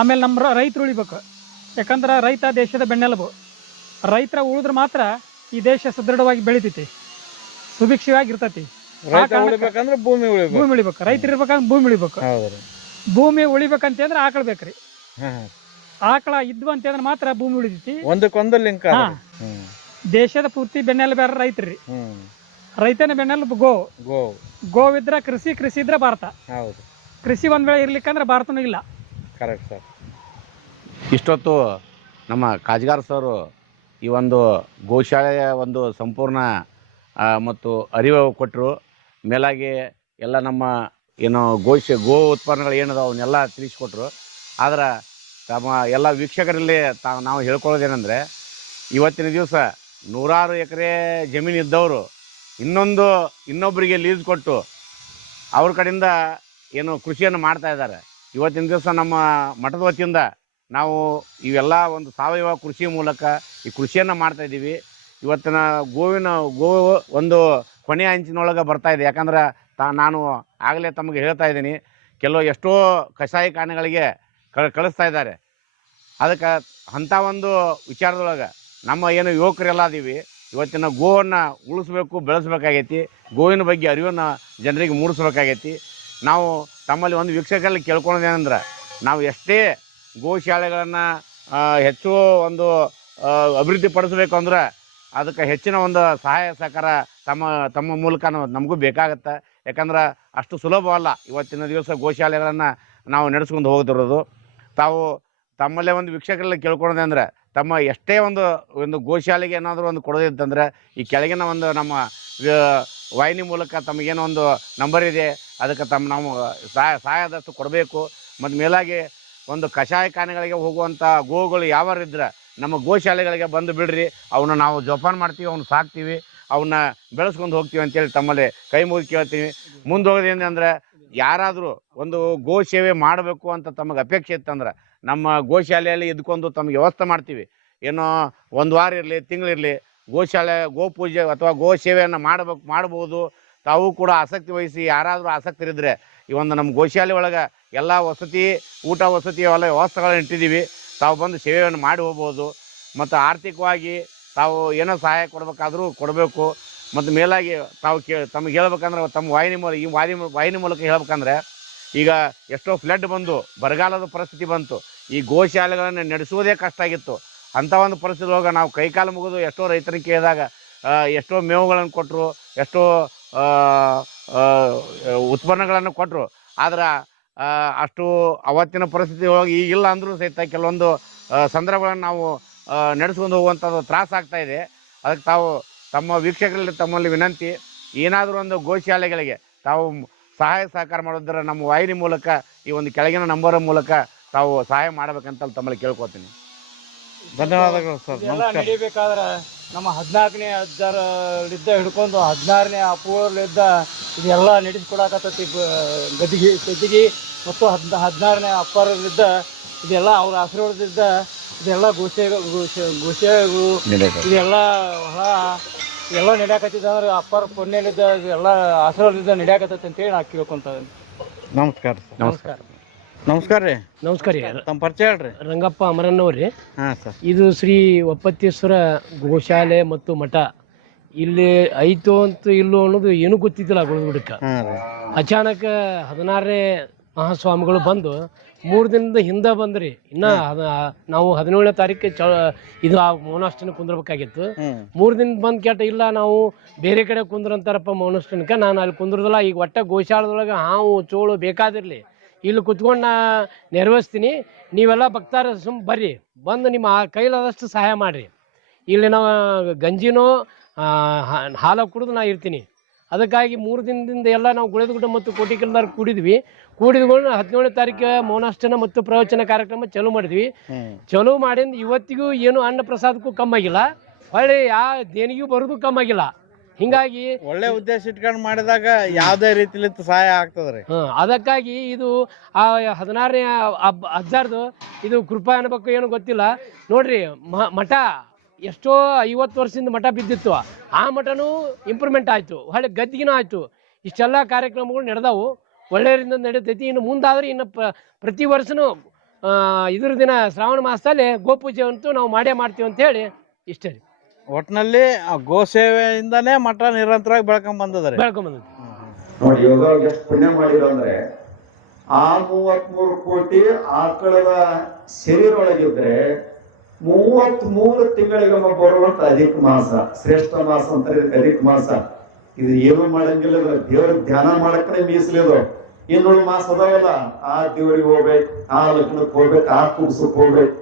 ಆಮೇಲೆ ನಮ್ಮ ರೈತರು ಉಳಿಬೇಕು. ಯಾಕಂದ್ರೆ ರೈತ ದೇಶದ ಬೆನ್ನೆಲುಬು. ರೈತರ ಉಳಿದ್ರೆ ಮಾತ್ರ ಈ ದೇಶ ಸದೃಢವಾಗಿ ಬೆಳಿತೈತಿ, ಸುಭಿಕ್ಷವಾಗಿ ಭೂಮಿ ಉಳಿಬೇಕು. ರೈತರು ಇರ್ಬೇಕಂದ್ರೆ ಭೂಮಿ ಉಳಿಬೇಕು. ಭೂಮಿ ಉಳಿಬೇಕಂತಂದ್ರೆ ಆಕಳ ಬೇಕ್ರಿ. ಆಕಳ ಇದ್ವು ಅಂತಂದ್ರೆ ಮಾತ್ರ ಭೂಮಿ ಉಳಿತೈತಿ. ಒಂದಕ್ಕೊಂದು ಲಿಂಕ್. ದೇಶದ ಪೂರ್ತಿ ಬೆನ್ನೆಲುಬು ರೈತರಿ. ರೈತನ ಬೆನ್ನೆಲುಬು ಗೋ. ಗೋ ಗೋವಿದ್ರೆ ಕೃಷಿ, ಕೃಷಿ ಇದ್ರೆ ಭಾರತ. ಹೌದು, ಕೃಷಿ ಒಂದ್ ವೇಳೆ ಇರ್ಲಿಕ್ಕಂದ್ರೆ ಭಾರತನೂ ಇಲ್ಲ. Correct sir. ಇಷ್ಟೊತ್ತು ನಮ್ಮ ಕಾಜ್ಗಾರ್ ಸರು ಈ ಒಂದು ಗೋಶಾಲೆಯ ಒಂದು ಸಂಪೂರ್ಣ ಮತ್ತು ಅರಿವು ಕೊಟ್ಟರು. ಮೇಲಾಗಿ ಎಲ್ಲ ನಮ್ಮ ಏನು ಗೋ ಉತ್ಪನ್ನಗಳು ಏನದ ಅವನ್ನೆಲ್ಲ ತಿಳಿಸ್ಕೊಟ್ರು. ಆದ್ರೆ ತಮ್ಮ ಎಲ್ಲ ವೀಕ್ಷಕರಲ್ಲಿ ನಾವು ಹೇಳ್ಕೊಳ್ಳೋದೇನೆಂದರೆ, ಇವತ್ತಿನ ದಿವಸ 100 ಎಕರೆ ಜಮೀನು ಇದ್ದವರು ಇನ್ನೊಬ್ಬರಿಗೆ ಲೀಸ್ ಕೊಟ್ಟು ಅವ್ರ ಕಡೆಯಿಂದ ಏನು ಕೃಷಿಯನ್ನು ಮಾಡ್ತಾ ಇದ್ದಾರೆ. ಇವತ್ತಿನ ದಿವಸ ನಮ್ಮ ಮಠದ ವತಿಯಿಂದ ನಾವು ಇವೆಲ್ಲ ಒಂದು ಸಾವಯವ ಕೃಷಿ ಮೂಲಕ ಈ ಕೃಷಿಯನ್ನು ಮಾಡ್ತಾಯಿದ್ದೀವಿ. ಇವತ್ತಿನ ಗೋ ಒಂದು ಕೊನೆಯ ಅಂಚಿನೊಳಗೆ ಬರ್ತಾಯಿದೆ. ಯಾಕಂದ್ರೆ ನಾನು ಆಗಲೇ ತಮಗೆ ಹೇಳ್ತಾ ಇದ್ದೀನಿ, ಎಷ್ಟೋ ಕಷಾಯಖಾನೆಗಳಿಗೆ ಕಳಿಸ್ತಾ ಇದ್ದಾರೆ. ಅದಕ್ಕೆ ಅಂಥ ಒಂದು ವಿಚಾರದೊಳಗೆ ನಮ್ಮ ಏನು ಯುವಕರೆಲ್ಲ ಅದೀವಿ, ಇವತ್ತಿನ ಗೋವನ್ನು ಉಳಿಸ್ಬೇಕು, ಬೆಳೆಸ್ಬೇಕಾಗೈತಿ. ಗೋವಿನ ಬಗ್ಗೆ ಅರಿವನ್ನು ಜನರಿಗೆ ಮೂಡಿಸ್ಬೇಕಾಗೈತಿ. ನಾವು ತಮ್ಮಲ್ಲಿ ಒಂದು ವೀಕ್ಷಕರಲ್ಲಿ ಕೇಳ್ಕೊಳ್ಳೋದೇನೆಂದ್ರೆ, ನಾವು ಎಷ್ಟೇ ಗೋಶಾಲೆಗಳನ್ನು ಹೆಚ್ಚು ಒಂದು ಅಭಿವೃದ್ಧಿ ಪಡಿಸ್ಬೇಕು ಅಂದ್ರೆ ಅದಕ್ಕೆ ಹೆಚ್ಚಿನ ಒಂದು ಸಹಾಯ ಸಹಕಾರ ತಮ್ಮ ಮೂಲಕ ನಮಗೂ ಬೇಕಾಗತ್ತೆ. ಯಾಕಂದ್ರೆ ಅಷ್ಟು ಸುಲಭವಲ್ಲ ಇವತ್ತಿನ ದಿವಸ ಗೋಶಾಲೆಗಳನ್ನು ನಾವು ನಡೆಸ್ಕೊಂಡು ಹೋಗ್ತಿರೋದು. ತಾವು ತಮ್ಮಲ್ಲೇ ಒಂದು ವೀಕ್ಷಕರಲ್ಲಿ ಕೇಳ್ಕೊಳ್ಳೋದಂದ್ರೆ, ತಮ್ಮ ಎಷ್ಟೇ ಒಂದು ಗೋಶಾಲೆಗೆ ಏನಾದರೂ ಒಂದು ಕೊಡೋದಿತ್ತಂದ್ರೆ ಈ ಕೆಳಗಿನ ಒಂದು ನಮ್ಮ ವಾಹಿನಿ ಮೂಲಕ ತಮಗೇನೋ ಒಂದು ನಂಬರ್ ಇದೆ, ಅದಕ್ಕೆ ನಾವು ಸಹಾಯದಷ್ಟು ಕೊಡಬೇಕು. ಮತ್ತು ಮೇಲಾಗಿ ಒಂದು ಕಷಾಯಖಾನೆಗಳಿಗೆ ಹೋಗುವಂಥ ಗೋಗಳು ಯಾವಾರಿದ್ರೆ ನಮ್ಮ ಗೋಶಾಲೆಗಳಿಗೆ ಬಂದು ಬಿಡ್ರಿ, ಅವನ್ನ ನಾವು ಜೋಪಾನ ಮಾಡ್ತೀವಿ, ಅವನ್ನ ಸಾಕ್ತೀವಿ, ಅವನ್ನ ಬೆಳೆಸ್ಕೊಂಡು ಹೋಗ್ತೀವಿ ಅಂತೇಳಿ ತಮ್ಮಲ್ಲಿ ಕೈ ಮುಗಿ ಕೇಳ್ತೀವಿ. ಮುಂದೋಗೋದೇನೆಂದರೆ, ಯಾರಾದರೂ ಒಂದು ಗೋ ಸೇವೆ ಮಾಡಬೇಕು ಅಂತ ತಮಗೆ ಅಪೇಕ್ಷೆ ಇತ್ತಂದ್ರೆ ನಮ್ಮ ಗೋಶಾಲೆಯಲ್ಲಿ ಇದ್ಕೊಂಡು ತಮಗೆ ವ್ಯವಸ್ಥೆ ಮಾಡ್ತೀವಿ. ಏನೋ ಒಂದು ವಾರ ಇರಲಿ, ತಿಂಗಳಿರಲಿ, ಗೋ ಪೂಜೆ ಅಥವಾ ಗೋ ಸೇವೆಯನ್ನು ಮಾಡ್ಬೋದು. ತಾವು ಕೂಡ ಆಸಕ್ತಿ ವಹಿಸಿ ಯಾರಾದರೂ ಆಸಕ್ತರಿದ್ದರೆ ಈ ಒಂದು ನಮ್ಮ ಗೋಶಾಲೆ ಒಳಗೆ ಎಲ್ಲ ಊಟ ವಸತಿ ಎಲ್ಲ ವ್ಯವಸ್ಥೆಗಳನ್ನು ಇಟ್ಟಿದ್ದೀವಿ. ತಾವು ಬಂದು ಸೇವೆಯನ್ನು ಮಾಡಿ ಹೋಗ್ಬೋದು. ಮತ್ತು ಆರ್ಥಿಕವಾಗಿ ತಾವು ಏನೋ ಸಹಾಯ ಕೊಡಬೇಕಾದ್ರೂ ಕೊಡಬೇಕು. ಮತ್ತು ಮೇಲಾಗಿ ತಾವು ತಮಗೆ ಹೇಳ್ಬೇಕಂದ್ರೆ ತಮ್ಮ ವಾಹಿನಿ ಮೂಲಕ ಹೇಳ್ಬೇಕಂದ್ರೆ, ಈಗ ಎಷ್ಟೋ ಫ್ಲಡ್ ಬಂದು ಬರಗಾಲದ ಪರಿಸ್ಥಿತಿ ಬಂತು. ಈ ಗೋಶಾಲೆಗಳನ್ನು ನಡೆಸುವುದೇ ಕಷ್ಟ ಆಗಿತ್ತು. ಅಂಥ ಒಂದು ಪರಿಸ್ಥಿತಿ ಒಳಗೆ ನಾವು ಕೈಕಾಲು ಮುಗಿದು ಎಷ್ಟೋ ರೈತರಿಗೆ ಕೇಳಿದಾಗ ಎಷ್ಟೋ ಮೇವುಗಳನ್ನು ಕೊಟ್ಟರು, ಎಷ್ಟೋ ಉತ್ಪನ್ನಗಳನ್ನು ಕೊಟ್ಟರು. ಆದ್ರೆ ಅಷ್ಟು ಅವತ್ತಿನ ಪರಿಸ್ಥಿತಿ ಒಳಗೆ ಈಗಿಲ್ಲ ಅಂದರೂ ಸಹಿತ ಕೆಲವೊಂದು ಸಂದರ್ಭಗಳನ್ನು ನಾವು ನಡೆಸ್ಕೊಂಡು ಹೋಗುವಂಥದ್ದು ತ್ರಾಸಾಗ್ತಾಯಿದೆ. ಅದಕ್ಕೆ ತಾವು ತಮ್ಮ ವೀಕ್ಷಕರಲ್ಲಿ ತಮ್ಮಲ್ಲಿ ವಿನಂತಿ, ಏನಾದರೂ ಒಂದು ಗೋಶಾಲೆಗಳಿಗೆ ತಾವು ಸಹಾಯ ಸಹಕಾರ ಮಾಡೋದ್ರ ನಮ್ಮ ವಾಹಿನಿ ಮೂಲಕ ಈ ಒಂದು ಕೆಳಗಿನ ನಂಬರ್ ಮೂಲಕ ತಾವು ಸಹಾಯ ಮಾಡಬೇಕಂತ ತಮ್ಮಲ್ಲಿ ಕೇಳ್ಕೊತೀನಿ. ಧನ್ಯವಾದಗಳು ಸರ್. ಎಲ್ಲ ನಡಿಬೇಕಾದ್ರೆ ನಮ್ಮ 14ನೇ ಅಜ್ಜಾರಲಿದ್ದ ಹಿಡ್ಕೊಂಡು 16ನೇ ಅಪೂರ್ವಲಿದ್ದ ಇದೆಲ್ಲ ನಡೆಸ್ಕೊಡಕತ್ತೈತಿ. ಗದ್ದಿಗೆ ಮತ್ತು 16ನೇ ಅಪ್ಪರಲಿದ್ದ ಇದೆಲ್ಲ ಅವ್ರ ಆಶೀರ್ವಾದದಿಂದ ಇದೆಲ್ಲ ಗೋಶೆಗಳು ಇದೆಲ್ಲ ಎಲ್ಲ ನಡೆಯಕತ್ತಿದ್ದ ಅಂದ್ರೆ ಅಪ್ಪರ ಪುಣ್ಯಲಿದ್ದ ಇದೆಲ್ಲ ಆಶೀರ್ವಾದದಿಂದ ನಡೆಯಕತ್ತೈತಿ ಅಂತೇಳಿ ನಾ ಕೇಳ್ಕೊಂತ. ನಮಸ್ಕಾರ ಸರ್. ನಮಸ್ಕಾರ. ನಮಸ್ಕಾರ ರೀ. ನಮಸ್ಕಾರ ರೀ. ತಮ್ಮ ಪರಿಚಯ ಹೇಳ್ರಿ. ರಂಗಪ್ಪ ಅಮರನ್ನವ್ರಿ. ಹಾಂ ಸರ್. ಇದು ಶ್ರೀ ಒಪ್ಪತ್ತೇಶ್ವರ ಗೋಶಾಲೆ ಮತ್ತು ಮಠ ಇಲ್ಲಿ ಐತೋ ಅಂತ ಇಲ್ಲೋ ಅನ್ನೋದು ಏನೂ ಗೊತ್ತಿದ್ದಿಲ್ಲ ಗುಳಗುಡಕ್ಕೆ. ಅಚಾನಕ್ 16ನೇ ಮಹಾಸ್ವಾಮಿಗಳು ಬಂದು 3 ದಿನದ ಹಿಂದೆ ಬಂದ್ರಿ. ಇನ್ನ ನಾವು 17ನೇ ತಾರೀಕು ಇದು ಮೌನಾಷ್ಟನ ಕುಂದ್ರಬೇಕಾಗಿತ್ತು. 3 ದಿನ ಬಂದ್ ಕೆಟ್ಟ ಇಲ್ಲ ನಾವು ಬೇರೆ ಕಡೆ ಕುಂದ್ರಂತಾರಪ್ಪ ಮೌನಾಷ್ಟನಕ್ಕೆ. ನಾನು ಅಲ್ಲಿ ಕುಂದ್ರದಲ್ಲ. ಈಗ ಒಟ್ಟ ಗೋಶಾಲದೊಳಗೆ ಹಾವು ಚೋಳು ಬೇಕಾದಿರ್ಲಿ, ಇಲ್ಲಿ ಕುತ್ಕೊಂಡು ನಾ ನೆರವೇರಿಸ್ತೀನಿ. ನೀವೆಲ್ಲ ಭಕ್ತಾರ ಬರ್ರಿ, ಬಂದು ನಿಮ್ಮ ಕೈಲಾದಷ್ಟು ಸಹಾಯ ಮಾಡಿರಿ. ಇಲ್ಲಿ ನಾವು ಗಂಜಿನೋ ಹಾಲು ಕುಡಿದು ನಾ ಇರ್ತೀನಿ. ಅದಕ್ಕಾಗಿ 3 ದಿನದಿಂದ ಎಲ್ಲ ನಾವು ಗುಳೇದಗುಡ್ಡ ಮತ್ತು ಕೋಟಿಕಲ್ದಾರ ಕೂಡಿದ್ಕೊಂಡು 17ನೇ ತಾರೀಕು ಮೌನಾಷ್ಟನ ಮತ್ತು ಪ್ರವಚನ ಕಾರ್ಯಕ್ರಮ ಚಾಲೂ ಮಾಡಿದ್ವಿ. ಚಾಲೂ ಮಾಡಿಂದ ಇವತ್ತಿಗೂ ಏನು ಅನ್ನ ಪ್ರಸಾದಕ್ಕೂ ಕಮ್ಮಾಗಿಲ್ಲ, ಹೊಳ್ಳಿ ದೇಣಿಗೂ ಬರೋದು ಕಮ್ಮಾಗಿಲ್ಲ. ಹಿಂಗಾಗಿ ಒಳ್ಳೆ ಉದ್ದೇಶ ಇಟ್ಕೊಂಡು ಮಾಡಿದಾಗ ಯಾವುದೇ ರೀತಿಲಿ ಸಹಾಯ ಆಗ್ತದ್ರಿ. ಅದಕ್ಕಾಗಿ ಇದು 16ನೇ ಅಜ್ಜಾರ್ದು ಇದು ಕೃಪಾ ಅನ್ಬೇಕು ಏನೋ ಗೊತ್ತಿಲ್ಲ ನೋಡ್ರಿ. ಮಠ ಎಷ್ಟೋ 50 ವರ್ಷದಿಂದ ಮಠ ಬಿದ್ದಿತ್ತು, ಆ ಮಠನೂ ಇಂಪ್ರೂವ್ಮೆಂಟ್ ಆಯಿತು, ಹೊಳ್ಳಿ ಗದ್ದಿಗಿನೂ ಆಯಿತು. ಇಷ್ಟೆಲ್ಲ ಕಾರ್ಯಕ್ರಮಗಳು ನಡೆದವು, ಒಳ್ಳೆಯರಿಂದ ನಡೀತೈತಿ. ಇನ್ನು ಮುಂದಾದ್ರೆ ಇನ್ನು ಪ್ರತಿ ವರ್ಷನೂ ಇದ್ರ ದಿನ ಶ್ರಾವಣ ಮಾಸದಲ್ಲಿ ಗೋಪೂಜೆ ಅಂತೂ ನಾವು ಮಾಡ್ತೀವಿ ಅಂತ ಹೇಳಿ ಇಷ್ಟೇ ರೀ. ಒಟ್ಟಿನಲ್ಲಿ ಗೋ ಸೇವೆಯಿಂದಾನೇ ಮಠ ನಿರಂತರವಾಗಿ ಬೆಳ್ಕೊಂಡ್ ಬಂದದ್ರಿ. ನೋಡಿ ಯೋಗ ಎಷ್ಟು ಪುಣ್ಯ ಮಾಡಿದ್ರು ಅಂದ್ರೆ, ಆ 33 ಕೋಟಿ ಆಕಳದ ಶರೀರೊಳಗಿದ್ರೆ 33 ತಿಂಗಳಿಗೆ ಬರುವಂತ ಅಧಿಕ ಮಾಸ, ಶ್ರೇಷ್ಠ ಮಾಸ ಅಂತ ಅಧಿಕ ಮಾಸ. ಇದು ಏನು ಮಾಡಂಗಿಲ್ಲ, ದೇವ್ರ ಧ್ಯಾನ ಮಾಡಕ್ಕನೆ ಮೀಸಲಿದು. ಇನ್ನೊಂದು ಮಾಸ ಅದಾವಲ್ಲ, ಆ ದೇವ್ರಿಗೆ ಹೋಗ್ಬೇಕು, ಆ ಲಗ್ನಕ್ಕೆ ಹೋಗ್ಬೇಕು, ಆ ಕುಡ್ಸಕ್ ಹೋಗ್ಬೇಕು.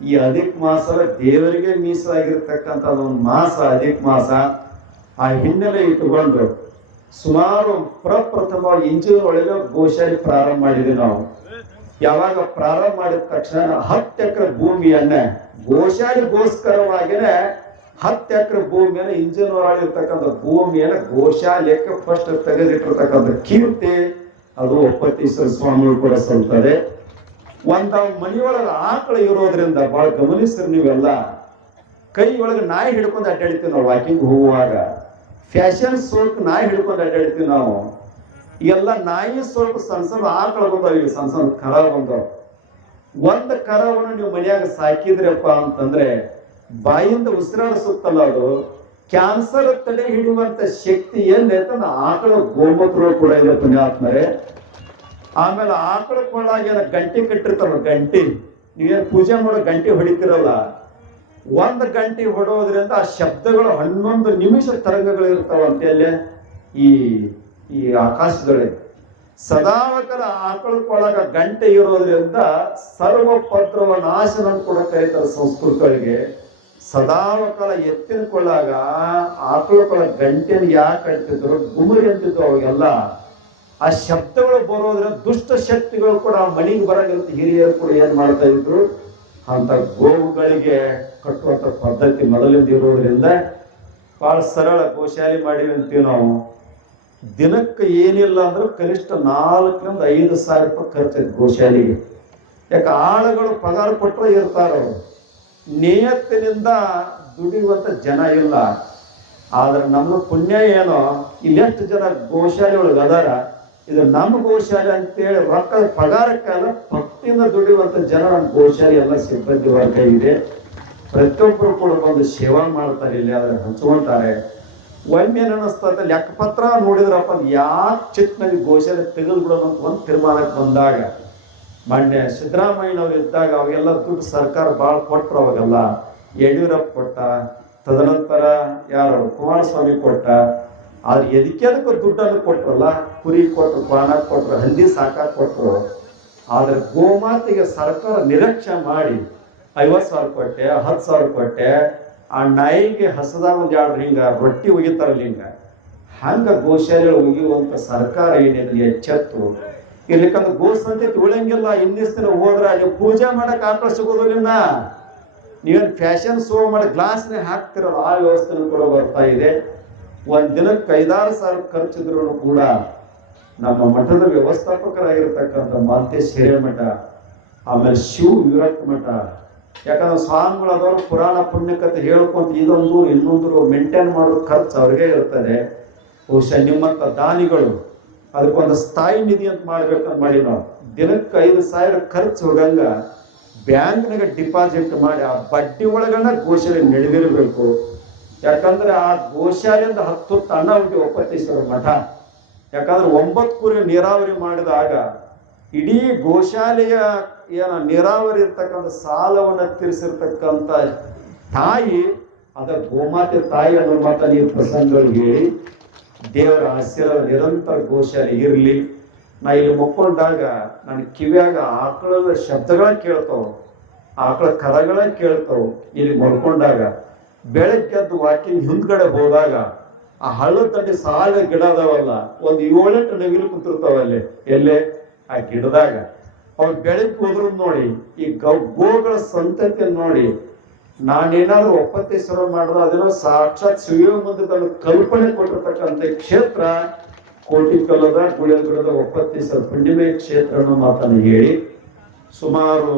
ಈ ಅಧಿಕ ಮಾಸ ದೇವರಿಗೆ ಮೀಸಲಾಗಿರ್ತಕ್ಕಂಥ ಒಂದು ಮಾಸ, ಅಧಿಕ ಮಾಸ. ಆ ಹಿನ್ನೆಲೆ ಇಟ್ಟುಕೊಂಡು ಸುಮಾರು ಪ್ರಪ್ರಥಮವಾಗಿ ಇಂಜಿನ್ ಒಳಗೆ ಗೋಶಾಲೆ ಪ್ರಾರಂಭ ಮಾಡಿದ್ವಿ ನಾವು. ಯಾವಾಗ ಪ್ರಾರಂಭ ಮಾಡಿದ ತಕ್ಷಣ 10 ಎಕರೆ ಭೂಮಿಯನ್ನ ಗೋಶಾಲೆಗೋಸ್ಕರವಾಗಿನೇ 10 ಎಕರೆ ಭೂಮಿಯನ್ನ ಇಂಜಿನ್ ಒಳಗಿರ್ತಕ್ಕಂಥ ಭೂಮಿಯನ್ನ ಗೋಶಾಲೆಗೆ ಫಸ್ಟ್ ತೆಗೆದಿಟ್ಟಿರ್ತಕ್ಕಂಥ ಕೀರ್ತಿ ಅದು ಒಪ್ಪತ್ತೇಶ್ವರ ಸ್ವಾಮಿಗಳು ಕೂಡ ಸಲ್ತಾರೆ. ಒಂದ ಮನೆಯೊಳಗ ಆಕಳ ಇರೋದ್ರಿಂದ ಬಹಳ ಗಮನಿಸ್ರಿ ನೀವೆಲ್ಲ. ಕೈ ಒಳಗೆ ನಾಯಿ ಹಿಡ್ಕೊಂಡು ಅಡ್ಡಾಡ್ತೀವಿ ನಾವು ವಾಕಿಂಗ್ ಹೋಗುವಾಗ. ಫ್ಯಾಷನ್ ಸೋಲ್ಕ್ ನಾಯಿ ಹಿಡ್ಕೊಂಡು ಅಡ್ಡಾಡ್ತೀವಿ ನಾವು. ಎಲ್ಲ ನಾಯಿ ಸ್ವಲ್ಪ ಸಣ್ಣ ಸಣ್ಣ ಆಕಳ ಬಂದಾವ, ಈಗ ಸಣ್ಣ ಸಣ್ಣ ಕರ ಬಂದಾವ. ಒಂದ್ ಕರವನ್ನು ನೀವು ಮನೆಯಾಗ ಸಾಕಿದ್ರಪ್ಪ ಅಂತಂದ್ರೆ ಬಾಯಿಂದ ಉಸಿರಾಡಿಸುತ್ತಲ್ಲ, ಅದು ಕ್ಯಾನ್ಸರ್ ತಡೆ ಹಿಡಿಯುವಂತ ಶಕ್ತಿ ಏನೈತೆ ಆಕಳ ಗೋಮೂತ್ರ ಕೂಡ ಇದೆ ಪುಣ್ಯಾತ್ಮರೇ. ಆಮೇಲೆ ಆಕಳ ಕೊಳ್ಳಾಗ ಏನ ಗಂಟೆ ಕಟ್ಟಿರ್ತಾರ, ಗಂಟೆ ನೀವೇನ್ ಪೂಜೆ ಮಾಡೋ ಗಂಟೆ ಹೊಡಿತಿರಲ್ಲ, ಒಂದ್ ಗಂಟೆ ಹೊಡೋದ್ರಿಂದ ಆ ಶಬ್ದಗಳು 11 ನಿಮಿಷ ತರಂಗಗಳು ಇರ್ತಾವಂತೆ ಅಲ್ಲೇ ಈ ಆಕಾಶದೊಳಗೆ. ಸದಾವಕಲ ಆಕಳಕ್ಕೊಳಗ ಗಂಟೆ ಇರೋದ್ರಿಂದ ಸರ್ವಪತ್ರವ ನಾಶನ ಕೂಡ ಕರೀತಾರೆ ಸಂಸ್ಕೃತಗಳಿಗೆ. ಸದಾವಕಾಲ ಎತ್ತಿನ ಕೊಳ್ಳಾಗ ಆಕಳಕ್ಕೊಳ ಗಂಟೆನ ಯಾಕೆ ಕಟ್ತಿದ್ರು, ಗುಮರಿ ಅಂತಿದ್ರು ಅವಾಗೆಲ್ಲ. ಆ ಶಬ್ದಗಳು ಬರೋದ್ರಿಂದ ದುಷ್ಟ ಶಕ್ತಿಗಳು ಕೂಡ ಮನೆಗೆ ಬರಂಗಿರುತ್ತೆ. ಹಿರಿಯರು ಕೂಡ ಏನ್ ಮಾಡ್ತಾ ಇದ್ರು, ಅಂತ ಗೋವುಗಳಿಗೆ ಕಟ್ಟುವಂತ ಪದ್ಧತಿ ಮೊದಲಿಂದ ಇರೋದ್ರಿಂದ ಬಹಳ ಸರಳ ಗೋಶಾಲೆ ಮಾಡಿವಿ ಅಂತೀವಿ ನಾವು. ದಿನಕ್ಕೆ ಏನಿಲ್ಲ ಅಂದ್ರೆ ಕನಿಷ್ಠ 4,000 ರಿಂದ 5,000 ರೂಪಾಯಿ ಖರ್ಚೈತೆ ಗೋಶಾಲೆಗೆ. ಯಾಕೆ ಆಳುಗಳು ಪಗಾರ ಕೊಟ್ಟರೆ ಇರ್ತಾರ, ನಿಯತ್ತಿನಿಂದ ದುಡಿಯುವಂತ ಜನ ಇಲ್ಲ. ಆದ್ರೆ ನಮ್ಮ ಪುಣ್ಯ ಏನೋ, ಇಲ್ಲೆಷ್ಟು ಜನ ಗೋಶಾಲೆ ಒಳಗೆ ಅದಾರ, ಇದು ನಮ್ಮ ಗೋಶಾಲೆ ಅಂತೇಳಿ ರೊಕ್ಕದ ಪಗಾರಕ್ಕಾಲ ಭಕ್ತಿಯಿಂದ ದುಡಿಯುವಂತ ಜನ ನಮ್ಮ ಗೋಶಾಲೆ ಎಲ್ಲ ಸಿಬ್ಬಂದಿ ವರ್ಗ ಇದೆ. ಪ್ರತಿಯೊಬ್ಬರು ಕೂಡ ಬಂದು ಸೇವಾ ಮಾಡ್ತಾರೆ, ಇಲ್ಲಿ ಆದ್ರೆ ಹಂಚ್ಕೊಂತಾರೆ. ಒಮ್ಮೆ ಅನ್ನಿಸ್ತದ ಲೆಕ್ಕಪತ್ರ ನೋಡಿದ್ರಪ್ಪ, ಯಾಕೆ ಚಿಕ್ಕನಲ್ಲಿ ಗೋಶಾಲೆ ತೆಗೆದು ಬಿಡೋದು ಅಂತ ಒಂದು ತೀರ್ಮಾನಕ್ಕೆ ಬಂದಾಗ, ಮೊನ್ನೆ ಸಿದ್ದರಾಮಯ್ಯನವ್ರು ಇದ್ದಾಗ ಅವಾಗೆಲ್ಲ ದುಡ್ಡು ಸರ್ಕಾರ ಭಾಳ ಕೊಟ್ಟರು. ಅವಾಗೆಲ್ಲ ಯಡಿಯೂರಪ್ಪ ಕೊಟ್ಟ, ತದನಂತರ ಯಾರು ಕುಮಾರಸ್ವಾಮಿ ಕೊಟ್ಟ. ಆದ್ರೆ ಎದಕ್ಕೆ ದುಡ್ಡನ್ನು ಕೊಟ್ರಲ್ಲ, ಕುರಿ ಕೊಟ್ರು, ಕ್ವಾಣ ಕೊಟ್ರು, ಹಂದಿ ಸಾಕಾಕ್ ಕೊಟ್ರು. ಆದ್ರೆ ಗೋಮಾತೆಗೆ ಸರ್ಕಾರ ನಿರೀಕ್ಷೆ ಮಾಡಿ 50,000 ಕೊಟ್ಟೆ, 10,000 ಕೊಟ್ಟೆ. ಆ ನಾಯಿಗೆ ಹಸದಾಗ ಒಂದು 2 ಹಿಂಗ ರೊಟ್ಟಿ ಒಗಿತಾರಲ್ಲ, ಹಂಗ ಗೋಶಾಲೆಗಳು ಒಗಿಯುವಂತ ಸರ್ಕಾರ ಏನಿದೆ ಎಚ್ಚೆತ್ತು ಇರ್ಲಿಕ್ಕಂದ್ರೆ ಗೋ ಸಂತತಿ ಉಳಂಗಿಲ್ಲ. ಇನ್ನಿಸ್ ದಿನ ಹೋದ್ರ ನೀವು ಪೂಜೆ ಮಾಡಕ್ ಆಕಳ ಸಿಗೋದಿಲ್ಲ. ನೀವೇನ್ ಫ್ಯಾಷನ್ ಶೋ ಮಾಡಿ ಗ್ಲಾಸ್ನೇ ಹಾಕ್ತಿರಲ್ಲ, ಆ ವ್ಯವಸ್ಥೆನೂ ಕೂಡ ಬರ್ತಾ ಇದೆ. ಒಂದ್ ದಿನಕ್ಕೆ 5,000-6,000 ಖರ್ಚಿದ್ರು ಕೂಡ ನಮ್ಮ ಮಠದ ವ್ಯವಸ್ಥಾಪಕರಾಗಿರ್ತಕ್ಕಂಥ ಮಾಂತೇಶ್ ಹಿರೇಮಠ, ಆಮೇಲೆ ಶಿವ ವಿರಕ್ತ ಮಠ, ಯಾಕಂದ್ರೆ ಸ್ವಾಮಿಗಳದವರು ಪುರಾಣ ಪುಣ್ಯಕತೆ ಹೇಳ್ಕೊಂತ ಇದೊಂದು ಇನ್ನೊಂದು ಮೇಂಟೈನ್ ಮಾಡೋ ಖರ್ಚು ಅವ್ರಿಗೆ ಇರ್ತದೆ. ಬಹುಶಃ ನಿಮ್ಮಂತ ದಾನಿಗಳು ಅದಕ್ಕೊಂದು ಸ್ಥಾಯಿ ನಿಧಿ ಅಂತ ಮಾಡ್ಬೇಕಂತ ಮಾಡಿ ನಾವು ದಿನಕ್ಕೆ 5,000 ಖರ್ಚು ಹೋಗಂಗ ಬ್ಯಾಂಕ್ನಾಗ ಡಿಪಾಸಿಟ್ ಮಾಡಿ ಆ ಬಡ್ಡಿ ಒಳಗನ ಗೋಶಾಲೆ ನಡೆದಿರಬೇಕು. ಯಾಕಂದ್ರೆ ಆ ಗೋಶಾಲೆಯಿಂದ 10 ಅಣ್ಣ ಉಂಟು ಒಪ್ಪತ್ತೇಶ್ವರ ಮಠ. ಯಾಕಂದ್ರೆ 9 ಕುರಿ ನೀರಾವರಿ ಮಾಡಿದಾಗ ಇಡೀ ಗೋಶಾಲೆಯ ನೀರಾವರಿ ಇರ್ತಕ್ಕಂಥ ಸಾಲವನ್ನ ತೀರಿಸಿರ್ತಕ್ಕಂಥ ತಾಯಿ ಅದ ಗೋಮಾತೆ ತಾಯಿ ಅನ್ನೋ ಮಾತ ನೀವು ಪ್ರಸಂಗಗಳಿಗೆ ಹೇಳಿ ದೇವರ ಆಶೀರ್ವಾದ ನಿರಂತರ ಗೋಶಾಲೆ ಇರಲಿ. ನಾ ಇಲ್ಲಿ ಮಕ್ಕೊಂಡಾಗ ನನ್ನ ಕಿವಿಯಾಗ ಆಕಳದ ಶಬ್ದಗಳ ಕೇಳ್ತಾವ, ಆಕಳ ಕರಗಳ ಕೇಳ್ತಾವ. ಇಲ್ಲಿ ಮಲ್ಕೊಂಡಾಗ ಬೆಳಗ್ಗೆದ್ದು ವಾಕಿಂಗ್ ಹಿಂದ್ಗಡೆ ಹೋದಾಗ ಆ ಹಳ್ಳದ ತಟ್ಟಿ ಸಾಲ ಗಿಡ ಅದಾವಲ್ಲ, ಒಂದು 7-8 ನವಿಲು ಕುಂತಿರ್ತಾವ ಅಲ್ಲಿ ಎಲ್ಲೇ ಆ ಗಿಡದಾಗ. ಅವ್ರು ಬೆಳಗ್ಗೆ ಹೋದ್ರು ನೋಡಿ, ಈ ಗೋಗಳ ಸಂತತಿಯನ್ನು ನೋಡಿ. ನಾನೇನಾದ್ರು ಒಪ್ಪತ್ತೇಶ್ವರ ಮಾಡಿದ್ರೆ ಅದನ್ನ ಸಾಕ್ಷಾತ್ ಶಿವ ಮುಂದೆ ತನ್ನ ಕಲ್ಪನೆ ಕೊಟ್ಟಿರ್ತಕ್ಕಂಥ ಕ್ಷೇತ್ರ ಕೋಟಿಕಲ್ಲದ ಗುಳೇದಗುಡದ ಒಪ್ಪತ್ತೇಶ್ವರ ಪುಣ್ಯಮಯ ಕ್ಷೇತ್ರ ಅನ್ನೋ ಮಾತನ್ನು ಹೇಳಿ ಸುಮಾರು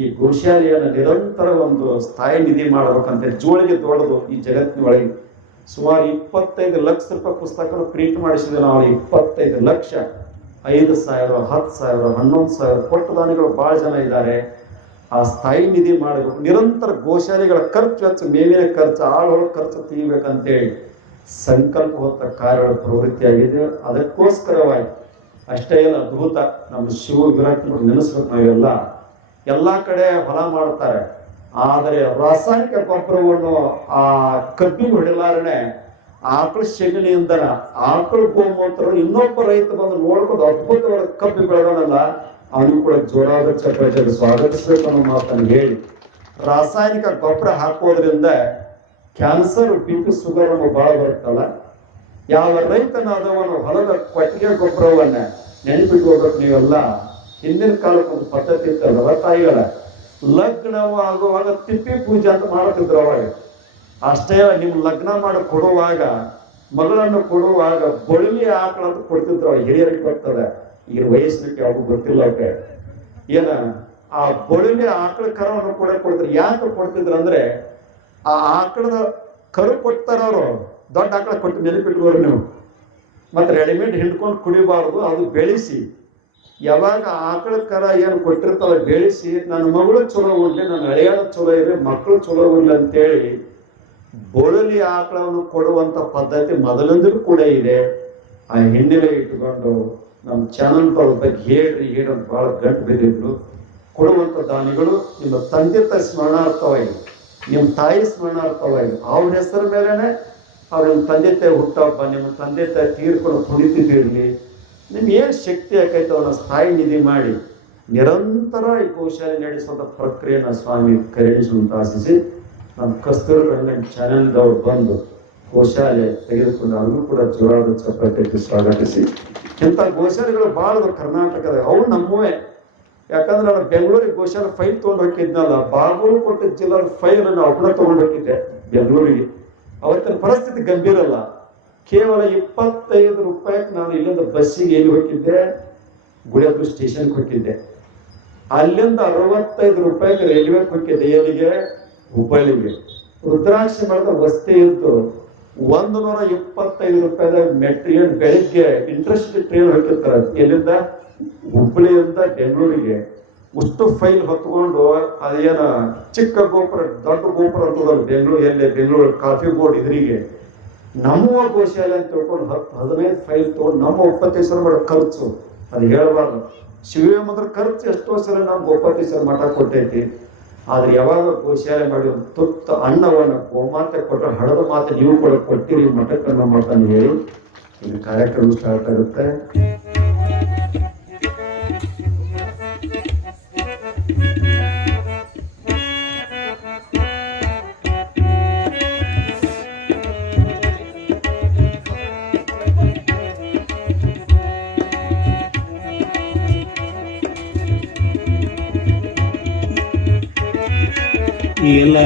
ಈ ಗೋಶಾಲೆಯನ್ನು ನಿರಂತರ ಒಂದು ಸ್ಥಾಯಿ ನಿಧಿ ಮಾಡ್ಬೇಕಂತ ಜೋಳಿಗೆ ದೊಡ್ಡದು ಈ ಜಗತ್ತಿನೊಳಗೆ ಸುಮಾರು 25 ಲಕ್ಷ ರೂಪಾಯಿ ಪುಸ್ತಕ ಪ್ರಿಂಟ್ ಮಾಡಿಸಿದ್ವಿ ನಾವು. 25 ಲಕ್ಷ, 5,000, 10,000, 11,000 ಕೊಟ್ಟ ದಾನಿಗಳು ಬಹಳ ಜನ ಇದ್ದಾರೆ. ಆ ಸ್ಥಾಯಿ ನಿಧಿ ಮಾಡಬೇಕು. ನಿರಂತರ ಗೋಶಾಲೆಗಳ ಖರ್ಚು ವೆಚ್ಚ, ಮೇವಿನ ಖರ್ಚು, ಆಳುಗಳ ಖರ್ಚು ತೆಗಿಬೇಕಂತೇಳಿ ಸಂಕಲ್ಪ ಹೊತ್ತ ಕಾರ್ಯಗಳ ಪ್ರವೃತ್ತಿಯಾಗಿದೆ. ಅದಕ್ಕೋಸ್ಕರವಾಗಿ ಅಷ್ಟೇ ಎಲ್ಲ ಅದ್ಭುತ ನಮ್ಮ ಶಿವ ವಿರಾಟ್ ನೆನೆಸ್ಬೇಕು. ನಾವೆಲ್ಲ ಎಲ್ಲಾ ಕಡೆ ಹೊಲ ಮಾಡ್ತಾರೆ, ಆದರೆ ರಾಸಾಯನಿಕ ಗೊಬ್ಬರವನ್ನು ಆ ಕಬ್ಬಿಗೆ ಹೊಡಿಲಾರನೆ ಆಕಳ ಸೆಗಣಿಯಿಂದ ಆಕಳ ಗೋಮೂತ್ರ ಇನ್ನೊಬ್ಬ ರೈತ ಬಂದು ನೋಡ್ಕೊಂಡು ಅದ್ಭುತವಾದ ಕಬ್ಬು ಬೆಳೆದನಲ್ಲ, ಅವನಿಗೆ ಕೂಡ ಜೋರಾದ ಚಪ್ಪಾಳೆ ಸ್ವಾಗತಿಸ್ಬೇಕು ಅನ್ನೋ ಮಾತನ್ನು ಹೇಳಿ, ರಾಸಾಯನಿಕ ಗೊಬ್ಬರ ಹಾಕೋದ್ರಿಂದ ಕ್ಯಾನ್ಸರ್, BP, ಶುಗರ್ ನಮಗೆ ಬಹಳ ಬರುತ್ತಲ್ಲ. ಯಾವ ರೈತನಾದವನು ಹೊಲದ ಕೊಟ್ಟಿಗೆ ಗೊಬ್ಬರವನ್ನ ನೆನಪಿಟ್ಕೋಬೇಕು. ನೀವೆಲ್ಲ ಹಿಂದಿನ ಕಾಲಕ್ಕೆ ಒಂದು ಪದ್ಧತಿ ಇತ್ತಲ್ಲ, ತಾಯಿಗಳ ಲಗ್ನವಾಗುವಾಗ ತಿಪ್ಪಿ ಪೂಜೆ ಅಂತ ಮಾಡುತ್ತಿದ್ರು ಅವಾಗ. ಅಷ್ಟೇ ನಿಮ್ ಲಗ್ನ ಮಾಡಿ ಕೊಡುವಾಗ, ಮಗಳನ್ನು ಕೊಡುವಾಗ ಬೊಳವಿ ಆಕಳ ಅಂತ ಕೊಡ್ತಿದ್ರು. ಹಿರಿಯರಿಗೆ ಬರ್ತದೆ, ಈಗ ವಯಸ್ಸಿನಕ್ಕೆ ಯಾವಾಗ ಗೊತ್ತಿಲ್ಲ ಅವ್ಕೆ. ಏನ ಆ ಬೊಳವಿ ಆಕಳ ಕರವನ್ನು ಕೂಡ ಕೊಡ್ತಾರೆ. ಯಾಕೆ ಕೊಡ್ತಿದ್ರು ಅಂದ್ರೆ, ಆ ಆಕಳದ ಕರು ಕೊಡ್ತಾರ ಅವರು, ದೊಡ್ಡ ಆಕಳ ಕೊಟ್ಟು ನೆನಪಿಟ್ಕೋರು ನೀವು. ಮತ್ತೆ ರೆಡಿಮೇಡ್ ಹಿಡ್ಕೊಂಡು ಕುಡಿಬಾರ್ದು, ಅದು ಬೆಳೆಸಿ. ಯಾವಾಗ ಆಕಳ ಕರ ಏನು ಕೊಟ್ಟಿರ್ತಾವ ಬೆಳೆಸಿ, ನನ್ನ ಮಗಳು ಚಲೋ ಉಂಟೆ, ನನ್ನ ಹಳೆಯಾಳ ಚಲೋ ಇರಲಿ, ಮಕ್ಕಳು ಚಲೋ ಇಲ್ಲ ಅಂತೇಳಿ ಬೊಳಲಿ ಆಕಳವನ್ನು ಕೊಡುವಂತ ಪದ್ಧತಿ ಮೊದಲಿಂದಲೂ ಕೂಡ ಇದೆ. ಆ ಹಿನ್ನೆಲೆ ಇಟ್ಟುಕೊಂಡು ನಮ್ಮ ಚಾನಲ್ ಬಗ್ಗೆ ಹೇಳ್ರಿ ಅಂತ ಬಹಳ ಗಂಟು ಬಿದ್ದಿದ್ರು. ಕೊಡುವಂತ ದಾನಿಗಳು ನಿಮ್ಮ ತಂದೆ ತಾಯಿ ಸ್ಮರಣಾರ್ಥವಾಗಿ, ನಿಮ್ಮ ತಾಯಿ ಸ್ಮರಣಾರ್ಥವಾಗಿ, ಅವ್ರ ಹೆಸರ ಮೇಲೆನೆ ಅವ್ರ ತಂದೆ ತಾಯಿ ಹುಟ್ಟಹಬ್ಬ, ನಿಮ್ಮ ತಂದೆ ತಾಯಿ ತೀರ್ಕೊಂಡು ಕುಣಿತಿದ್ದಿರ್ಲಿ. ನಿಮ್ಗೆ ಏನು ಶಕ್ತಿ ಆಕೈತೆ ಅವನ್ನ ಸ್ಥಾಯಿ ನಿಧಿ ಮಾಡಿ ನಿರಂತರ ಈ ಗೋಶಾಲೆ ನಡೆಸುವಂತ ಪ್ರಕ್ರಿಯೆನ ಸ್ವಾಮಿ ಕರುಣಿಸುವಂತ ಆಶಿಸಿ, ನಮ್ಮ ಕಸ್ತೂರಿ ರಂಗನ್ ಚಾನೆಲ್ದವ್ರು ಬಂದು ಗೋಶಾಲೆ ತೆಗೆದುಕೊಂಡು ಅವ್ರಿಗೂ ಕೂಡ ಜೋರಾದ ಚಪ್ಪಾಳೆ ಸ್ವಾಗತಿಸಿ. ಇಂಥ ಗೋಶಾಲೆಗಳು ಬಹಳ ಕರ್ನಾಟಕದ, ಅವು ನಮ್ಮವೇ. ಯಾಕಂದ್ರೆ ನಾನು ಬೆಂಗಳೂರಿಗೆ ಗೋಶಾಲೆ ಫೈಲ್ ತೊಗೊಂಡು ಹೋಗಿದ್ನಲ್ಲ, ಬಾಗಲಕೋಟೆ ಜಿಲ್ಲಾದ ಫೈಲ್ ನಾವು ಕೂಡ ತೊಗೊಂಡು ಹೋಗಿದ್ದೆ ಬೆಂಗಳೂರಿಗೆ. ಅವತ್ತಿನ ಪರಿಸ್ಥಿತಿ ಗಂಭೀರ ಅಲ್ಲ. ಕೇವಲ 25 ರೂಪಾಯಿಗೆ ನಾನು ಇಲ್ಲಿಂದ ಬಸ್ಸಿಗೆ ಎಲ್ಲಿ ಹೋಗಿದ್ದೆ, ಗುಡಿಯಾಪುರ ಸ್ಟೇಷನ್ಗೆ ಹೋಗಿದ್ದೆ. ಅಲ್ಲಿಂದ 65 ರೂಪಾಯಿಗೆ ರೈಲ್ವೆಗೆ ಹೋಗಿದ್ದೆ, ಎಲ್ಲಿಗೆ, ಹುಬ್ಬಳ್ಳಿಗೆ. ರುದ್ರಾಕ್ಷಿ ಮಾಡಿದ ವಸ್ತಿ ಇತ್ತು 125 ರೂಪಾಯಿದ ಮೆಟ್ರಿಯನ್ ಬೆಳಿಗ್ಗೆ ಇಂಟ್ರೆಸ್ಟ್ ಟ್ರೈನ್ ಹೋಗಿರ್ತಾರೆ, ಎಲ್ಲಿಂದ, ಹುಬ್ಬಳ್ಳಿಯಿಂದ ಬೆಂಗಳೂರಿಗೆ. ಅಷ್ಟು ಫೈಲ್ ಹೊತ್ಕೊಂಡು ಅದೇನ ಚಿಕ್ಕ ಗೋಪುರ ದೊಡ್ಡ ಗೋಪುರ ಅಂತದಲ್ಲ ಬೆಂಗಳೂರು, ಎಲ್ಲಿ ಬೆಂಗಳೂರು ಕಾಫಿ ಬೋರ್ಡ್ ಎದುರಿಗೆ ನಮ್ಮ ಗೋಶಾಲೆ ಅಂತ ತಿಳ್ಕೊಂಡು 10-15 ಫೈಲ್ ತಗೊಂಡು ನಮ್ಮ ಒಪ್ಪತ್ತೇಶ್ವರ ಮಾಡೋ ಖರ್ಚು ಅದು ಹೇಳಬಾರ್ದು. ಶಿವಮಂದ್ರ ಖರ್ಚು ಎಷ್ಟೋ ಸಲ ನಮ್ಗೆ ಒಪ್ಪತ್ತೇಶ್ವರ ಮಠ ಕೊಟ್ಟೈತಿ. ಆದ್ರೆ ಯಾವಾಗ ಗೋಶಾಲೆ ಮಾಡಿ ಒಂದು ತುತ್ತ ಅನ್ನವನ್ನ ಗೋಮಾತೆ ಕೊಟ್ಟರೆ ಹಣದ ಮಾತೆ ನೀವು ಕೂಡ ಕೊಟ್ಟಿರಿ ಮಠಕ್ಕೆ ಅನ್ನೋ ಮಾತನ್ನು ಹೇಳಿ ಇದು ಕಾರ್ಯಕ್ರಮ ಸ್ಟಾರ್ಟ್ ಆಗುತ್ತೆ. ಈ ಎಲ್ಲ